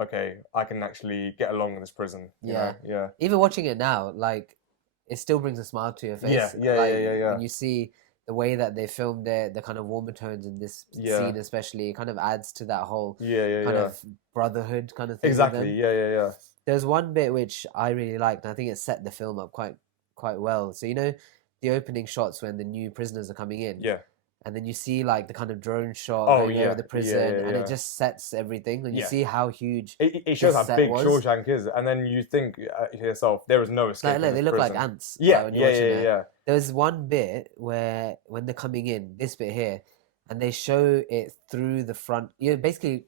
okay, I can actually get along in this prison, Yeah. yeah. Even watching it now, like it still brings a smile to your Yeah, face. yeah, yeah, Like yeah, yeah. when you see the way that they filmed it, the kind of warmer tones in this Yeah. scene, especially, it kind of adds to that whole Yeah, yeah, kind yeah. of brotherhood kind of thing with Exactly. them. Yeah, yeah, yeah. There's one bit which I really liked, and I think it set the film up quite well. So the opening shots when the new prisoners are coming in, Yeah. and then you see like the kind of drone shot Oh, going over yeah. the Yeah, prison, yeah, and it yeah. just sets everything, and you Yeah. see how huge It shows this how set big was. Shawshank is, and then you think to yourself, there is no escape Like, from look, this they look like prison. ants. Yeah, Like when you're yeah, watching yeah, it, yeah. there's one bit where when they're coming in, this bit here, and they show it through the front. You're basically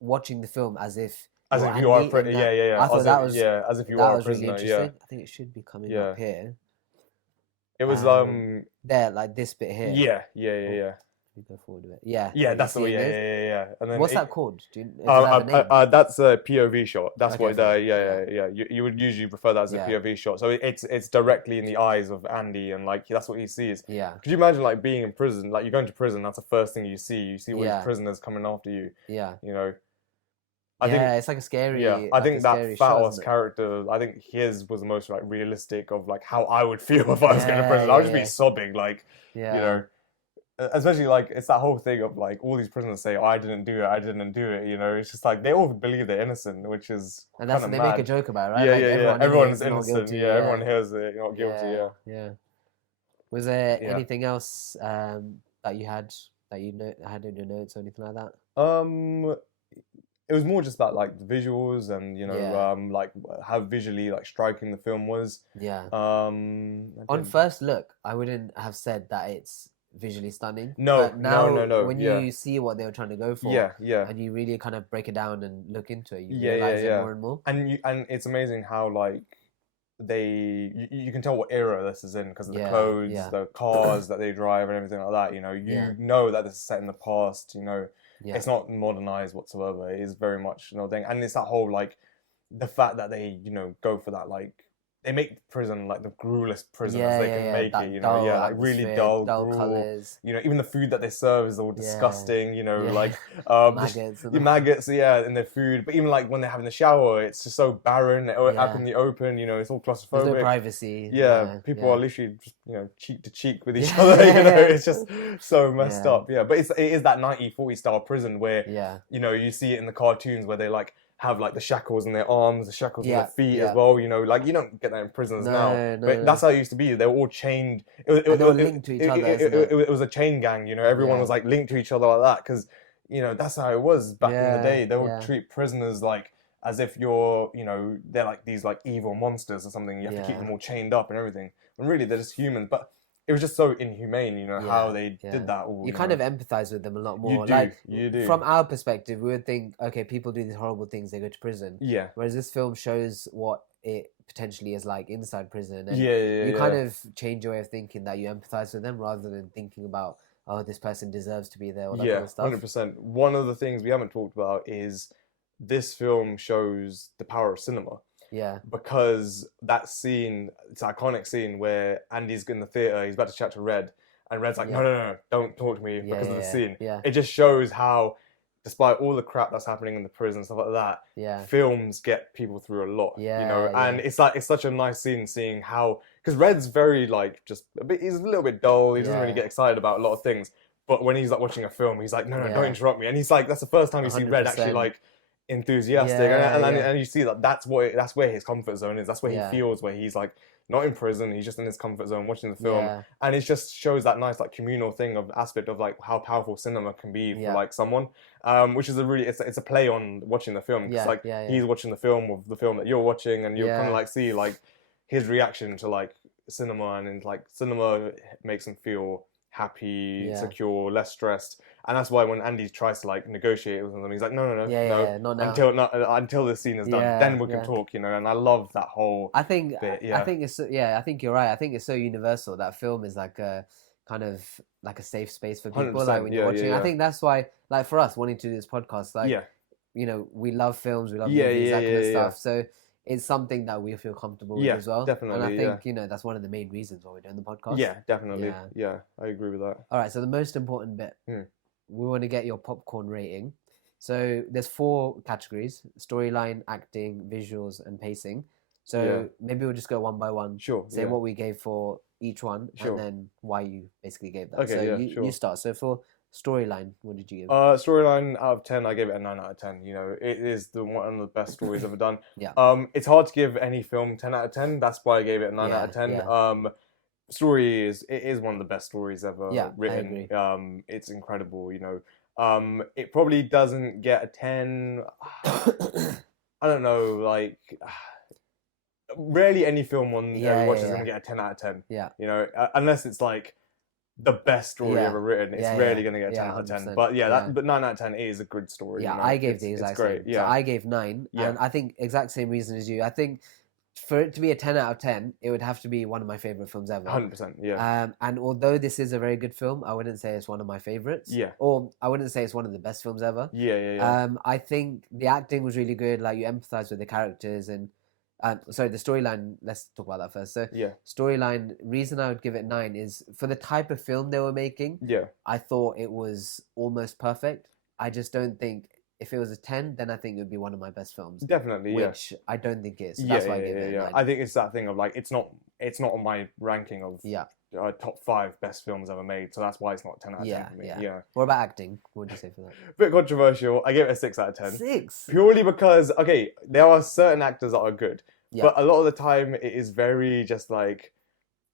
watching the film as if As you're if you are, Andy in yeah, that. yeah, yeah. I thought that was As if you that are a was really prisoner. Yeah, interesting. I think it should be coming yeah. up here. It was There, like this bit here. yeah, yeah, yeah, Oh, yeah. let me go forward a bit. Yeah, Yeah, what you're that's the way. seeing Yeah, is. yeah, yeah, yeah. And then What's that called? Does that have a name? that's a POV shot. That's Okay, what. fine. Yeah, yeah, yeah. You would usually refer that as a Yeah. POV shot. So it's directly in the eyes of Andy, and like that's what he sees. Yeah. Could you imagine like being in prison? Like you're going to prison. That's the first thing you see. You see all these Yeah. prisoners coming after you. Yeah. I think. It's like a scary. Yeah, I like a think that scary shot, Fatos isn't it? character, I think his was the most like realistic of like how I would feel if I was going to Yeah, prison. I would just yeah, be sobbing, like, Yeah. especially like it's that whole thing of like all these prisoners say, oh, I didn't do it, I didn't do it. It's just like they all believe they're innocent, which is And that's kind they of make a mad. joke about, it, right? Yeah, Like yeah, yeah. everyone in here Everyone's is not innocent. guilty. Yeah, everyone hears it. You're not guilty. Yeah, Yeah. Was there yeah. anything else that you had had in your notes or anything like that? It was more just about like the visuals and Yeah. like how visually like striking the film was. Yeah. I On didn't- first look, I wouldn't have said that it's visually stunning. No, But now, no. when Yeah, you see what they were trying to go for, yeah, yeah. and you really kind of break it down and look into it, you Yeah, realize yeah. it more and more. And it's amazing how like you can tell what era this is in because of the Yeah, clothes, yeah. the cars that they drive, and everything like that. Yeah. know that this is set in the past. Yeah. It's not modernized whatsoever. It is very much thing, and it's that whole like the fact that they go for that like. They make prison like the gruelest prison as they can make that it, dull like really atmosphere, dull, dull gruel. colours, Even the food that they serve is all Yeah. disgusting, Yeah. like maggots. the maggots, in their food. But even like when they're having the shower, it's just so barren, out Yeah. in the open, it's all There's no claustrophobic. privacy. Yeah, people yeah. are literally just, cheek to cheek with each Yeah. other, it's just so messed Yeah. up. Yeah, but it is that 1940 style prison where, Yeah. you see it in the cartoons where they like have like the shackles in their arms, the shackles in Yeah, their feet yeah. as well, like you don't get that in prisons now. No, But no. that's how it used to be. They were all chained. And they were linked to each other, isn't it? It was a chain gang, everyone Yeah. was like linked to each other like that because, that's how it was back in the Yeah, day. They would yeah. treat prisoners like as if you're, they're like these like evil monsters or something. You have to keep Yeah. them all chained up and everything. When really they're just humans. But it was just so inhumane, how they yeah. did that all. You kind of empathize with them a lot more. do, Like you do. from our perspective, we would think, okay, people do these horrible things, they go to prison. Yeah. Whereas this film shows what it potentially is like inside prison, and Yeah, you kind of change your way of thinking that you empathize with them rather than thinking about, oh, this person deserves to be there, all that kind of stuff. 100%. One of the things we haven't talked about is this film shows the power of cinema. Yeah, Because that scene, it's an iconic scene where Andy's in the theater, he's about to chat to Red, and Red's like, no, don't talk to me because of the scene. Yeah. It just shows how, despite all the crap that's happening in the prison and stuff like that, Yeah. films get people through a lot. Yeah, and it's such a nice scene seeing how, because Red's very like just he's a little bit dull. He doesn't really Yeah. get excited about a lot of things. But when he's like watching a film, he's like, no, Yeah. don't interrupt me. And he's like, that's the first time you see Red actually 100%. like enthusiastic, Yeah, and you see that's where his comfort zone is. That's where Yeah. he feels where he's like not in prison. He's just in his comfort zone watching the film, Yeah. and it just shows that nice like communal thing of aspect of like how powerful cinema can be for Yeah. like someone, which is it's a play on watching the film because Yeah, like yeah. he's watching the film of the film that you're watching, and you kind Yeah. of like see like his reaction to like cinema, and like cinema makes him feel happy, Yeah. secure, less stressed. And that's why when Andy tries to like negotiate with them, he's like, no, Yeah, not now. until the scene is done, Yeah, then we can yeah. talk, And I love that whole I think bit. I Yeah, think it's I think you're right. I think it's so universal that film is like a kind of like a safe space for people. 100%, Like when you're yeah, watching, yeah. I think that's why, like for us wanting to do this podcast, like yeah, we love films, we love Yeah, movies, yeah, that kind of yeah, yeah. stuff. So it's something that we feel comfortable with Yeah, as well. definitely. And I Yeah. think, you know, that's one of the main reasons why we're doing the podcast. Yeah, definitely. Yeah. Yeah, I agree with that. All right, so the most important bit, Hmm. we want to get your popcorn rating. So there's 4 categories: storyline, acting, visuals, and pacing. So Yeah. maybe we'll just go one by one. Sure. Say Yeah. what we gave for each one, Sure. and then why you basically gave that. Okay, So yeah, you sure. start. So for storyline, what did you give? Storyline out of 10, I gave it a 9 out of 10. You know, it is one of the best stories ever done. Yeah. It's hard to give any film 10 out of 10. That's why I gave it a 9 out of 10. Yeah. Story is one of the best stories ever Yeah, I written. agree. It's incredible, you know. It probably doesn't get a 10. I don't know, like rarely any film one you watch is gonna get a 10 out of 10. Yeah. You know, unless it's like the best story ever written. It's rarely gonna get a 10 out of 10. But but 9 out of 10 is a good story. Yeah, you know? I gave the exact same. Yeah. So I gave 9, Yeah. and I think exact same reason as you. I think for it to be a 10 out of 10, it would have to be one of my favorite films ever. 100%. Yeah. And although this is a very good film, I wouldn't say it's one of my favorites. Yeah. Or I wouldn't say it's one of the best films ever. Yeah. I think the acting was really good. Like, you empathize with the characters, and sorry, the storyline. Let's talk about that first. So Yeah. storyline. Reason I would give it 9 is for the type of film they were making. Yeah. I thought it was almost perfect. I just don't think if it was a 10, then I think it would be one of my best films. Definitely. Which I don't think it is. So Yeah. that's why I gave it a 9. I think it's that thing of like it's not on my ranking of top 5 best films ever made, so that's why it's not 10 out of 10 for me. Yeah. What about acting? What would you say for that? Bit controversial. I gave it a 6 out of 10. 6? Purely because there are certain actors that are good, but a lot of the time it is very just like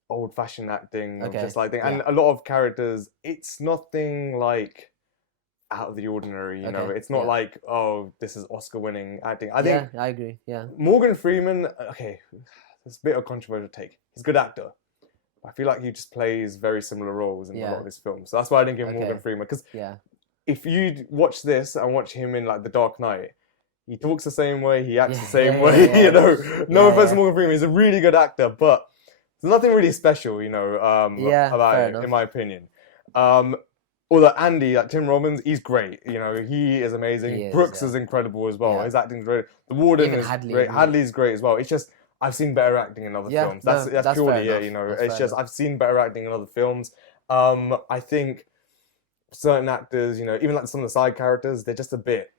old-fashioned acting, just like thing, and a lot of characters. It's nothing like out of the ordinary. You know, it's not like, oh, this is Oscar-winning acting. I think I agree. Yeah. Morgan Freeman. Okay, it's a bit of a controversial take. He's a good actor. I feel like he just plays very similar roles in a lot of his films. So that's why I didn't give Morgan Freeman. Because if you watch this and watch him in like The Dark Knight, he talks the same way, he acts the same way. You know, no offense to Morgan Freeman, he's a really good actor, but there's nothing really special, you know, about it, in my opinion. Although Andy, like Tim Robbins, he's great. You know, he is amazing. Brooks is incredible as well. His acting's great. The Warden is great. Hadley's great as well. It's just I've seen better acting in other films. That's purely it. You know, it's just I've seen better acting in other films. I think certain actors, you know, even like some of the side characters, they're just a bit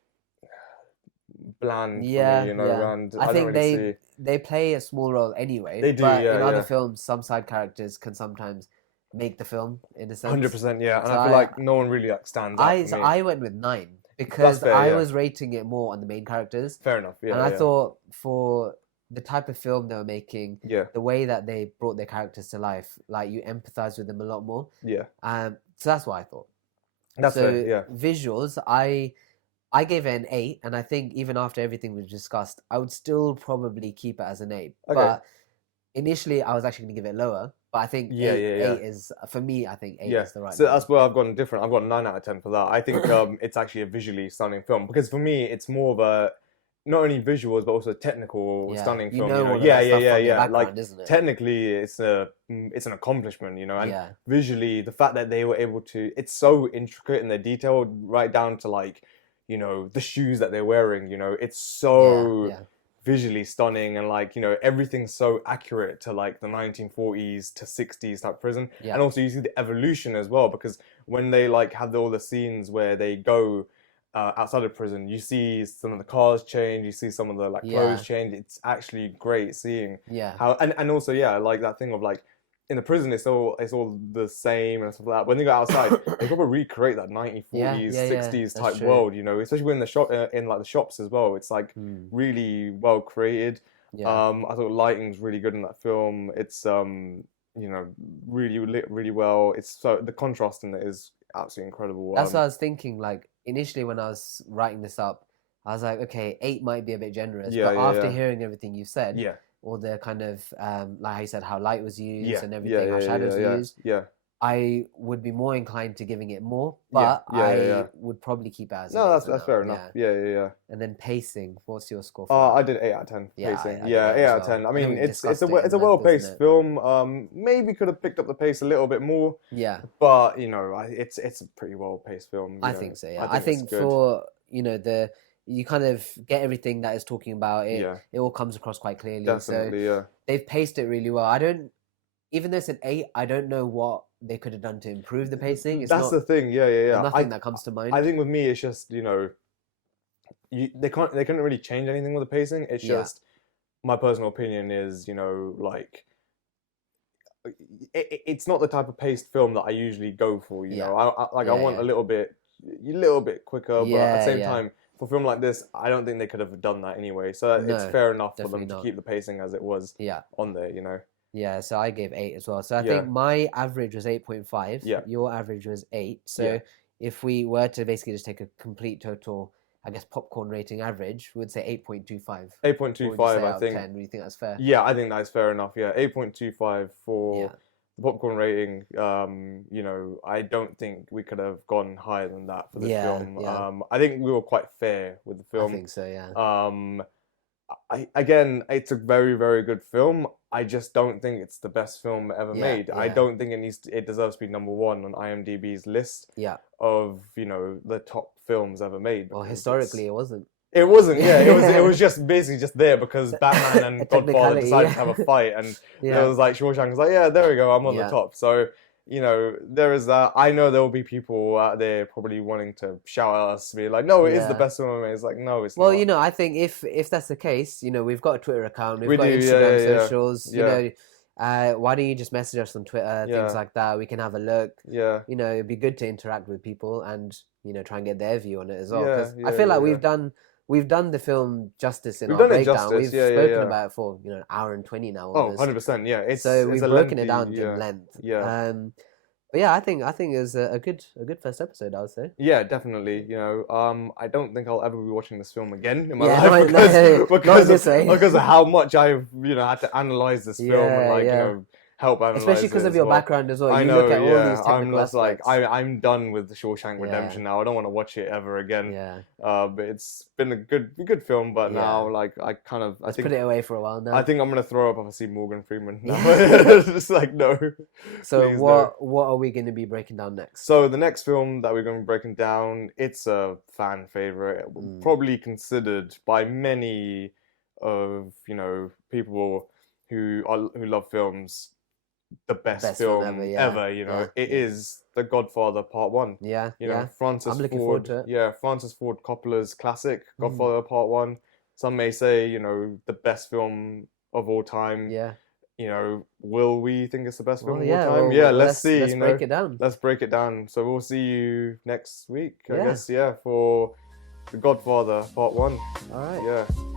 bland for me, you know. And I think really they play a small role anyway. They do, but in other yeah. films, some side characters can sometimes make the film in a sense. 100%, yeah. And So I feel like no one really like stands out for me. I went with 9 because fair, I yeah. was rating it more on the main characters. Fair enough, yeah. And I thought for the type of film they were making, the way that they brought their characters to life, like you empathize with them a lot more. Yeah. So that's what I thought. That's fair, yeah. Visuals, I gave it an 8, and I think even after everything we've discussed, I would still probably keep it as an 8. Okay. But initially, I was actually going to give it lower. But I think 8 is, for me, I think 8 is the right So number. that's where I've gone different. I've got 9 out of 10 for that. I think it's actually a visually stunning film. Because for me, it's more of a, not only visuals, but also technical, stunning film. Like, technically, it's an accomplishment, you know. And visually, the fact that they were able to, it's so intricate and they're detailed, right down to like, you know, the shoes that they're wearing, you know, it's so visually stunning, and like, you know, everything's so accurate to like the 1940s to 60s type prison. And also you see the evolution as well, because when they like have all the scenes where they go outside of prison, you see some of the cars change, you see some of the like clothes change. It's actually great seeing how, and also like that thing of like, in the prison, it's all the same and stuff like that. When they go outside, they probably recreate that 1940s, 60s type world, you know, especially when the shop in like the shops as well. It's like really well created. I thought lighting's really good in that film. It's you know, really lit really well. It's so the contrast in it is absolutely incredible. That's what I was thinking. Like initially when I was writing this up, I was like, okay, 8 might be a bit generous. But after hearing everything you said, all the kind of like how you said how light was used and everything, how shadows were used, I would be more inclined to giving it more, but I would probably keep it as no, that's fair enough. Yeah. And then pacing, what's your score? I did 8 out of 10 pacing. 8 out of 10. I mean, it's a well-paced film. Maybe could have picked up the pace a little bit more. Yeah, but you know, it's a pretty well-paced film. I think so. Yeah, I think for, you know, the you kind of get everything that it's talking about. Yeah, It all comes across quite clearly. So definitely. Yeah. they've paced it really well. Even though it's an 8, I don't know what they could have done to improve the pacing. It's That's not the thing. Yeah, yeah, There's yeah. nothing that comes to I mind. think with me, it's just, they couldn't really change anything with the pacing. It's Yeah. just my personal opinion is, like it's not the type of paced film that I usually go for. Yeah. I want a little bit quicker, but at the same Yeah. time, for a film like this, I don't think they could have done that anyway. So it's No, fair enough for them definitely to not. keep the pacing as it was Yeah. on there. Yeah, so I gave 8 as well. So I Yeah. think my average was 8.5. Yeah. Your average was 8. So Yeah. if we were to basically just take a complete total, I guess, popcorn rating average, we would say 8.25. What would you 8.25, say I out of think. 10? Do you think that's fair? Yeah, I think that's fair enough. Yeah, 8.25 for Yeah. the popcorn rating. I don't think we could have gone higher than that for this Yeah, film. yeah. I think we were quite fair with the I film. think so, yeah. Again, it's a very, very good film. I just don't think it's the best film ever Yeah, made. I yeah. don't think it deserves to be number one on IMDb's list Yeah. of, the top films ever made. Well, because historically, it wasn't. it wasn't, yeah. It was just basically just there because Batman A and Godfather technicality, decided yeah. to have a fight, and it Yeah. was like Shawshank was like, yeah, there we go, I'm on the Yeah. top. So, there is that. I know there will be people out there probably wanting to shout at us, be like, no, it is the Yeah. best film ever made. It's like, no, it's Well, not. I think if that's the case, we've got a Twitter account, we've We got do, yeah, Instagram yeah, yeah. socials, Yeah. why don't you just message us on Twitter, Yeah. things like that. We can have a look. Yeah, It'd be good to interact with people and try and get their view on it as well. Yeah, Because I yeah, feel like yeah, we've done the film justice in we've our done it breakdown. justice. We've Yeah, yeah, spoken yeah. about it for an hour and 20 now Oh, almost. 100%. Yeah, So we've a broken it lengthy, down yeah, in length. yeah. But yeah, I think it was a good first episode, I would say. Yeah, definitely. I don't think I'll ever be watching this film again in my Yeah, life not because this way. of how much I've had to analyze this film and Yeah. help analyze Especially because it of as your well. background as well. I You know, look at all yeah. these I'm technical just like aspects. I'm done with the Shawshank Yeah. Redemption now. I don't want to watch it ever again. Yeah. But it's been a good film. But Yeah. now, I Let's think put it away for a while now. I think I'm gonna throw up if I see Morgan Freeman now. Yeah. Just like no. So please, no. what are we going to be breaking down next? So the next film that we're going to be breaking down, it's a fan favorite, probably considered by many of people who love films the best film ever. It is The Godfather Part 1. Yeah, Francis I'm looking Ford. forward to it. Yeah, Francis Ford Coppola's classic Godfather Part 1. Some may say the best film of all time. Yeah. Will we think it's the best film of all time? Well, Yeah, let's see. Let's break it down. Let's break it down. So we'll see you next week, I Yeah. guess, for The Godfather Part 1. All right. Yeah.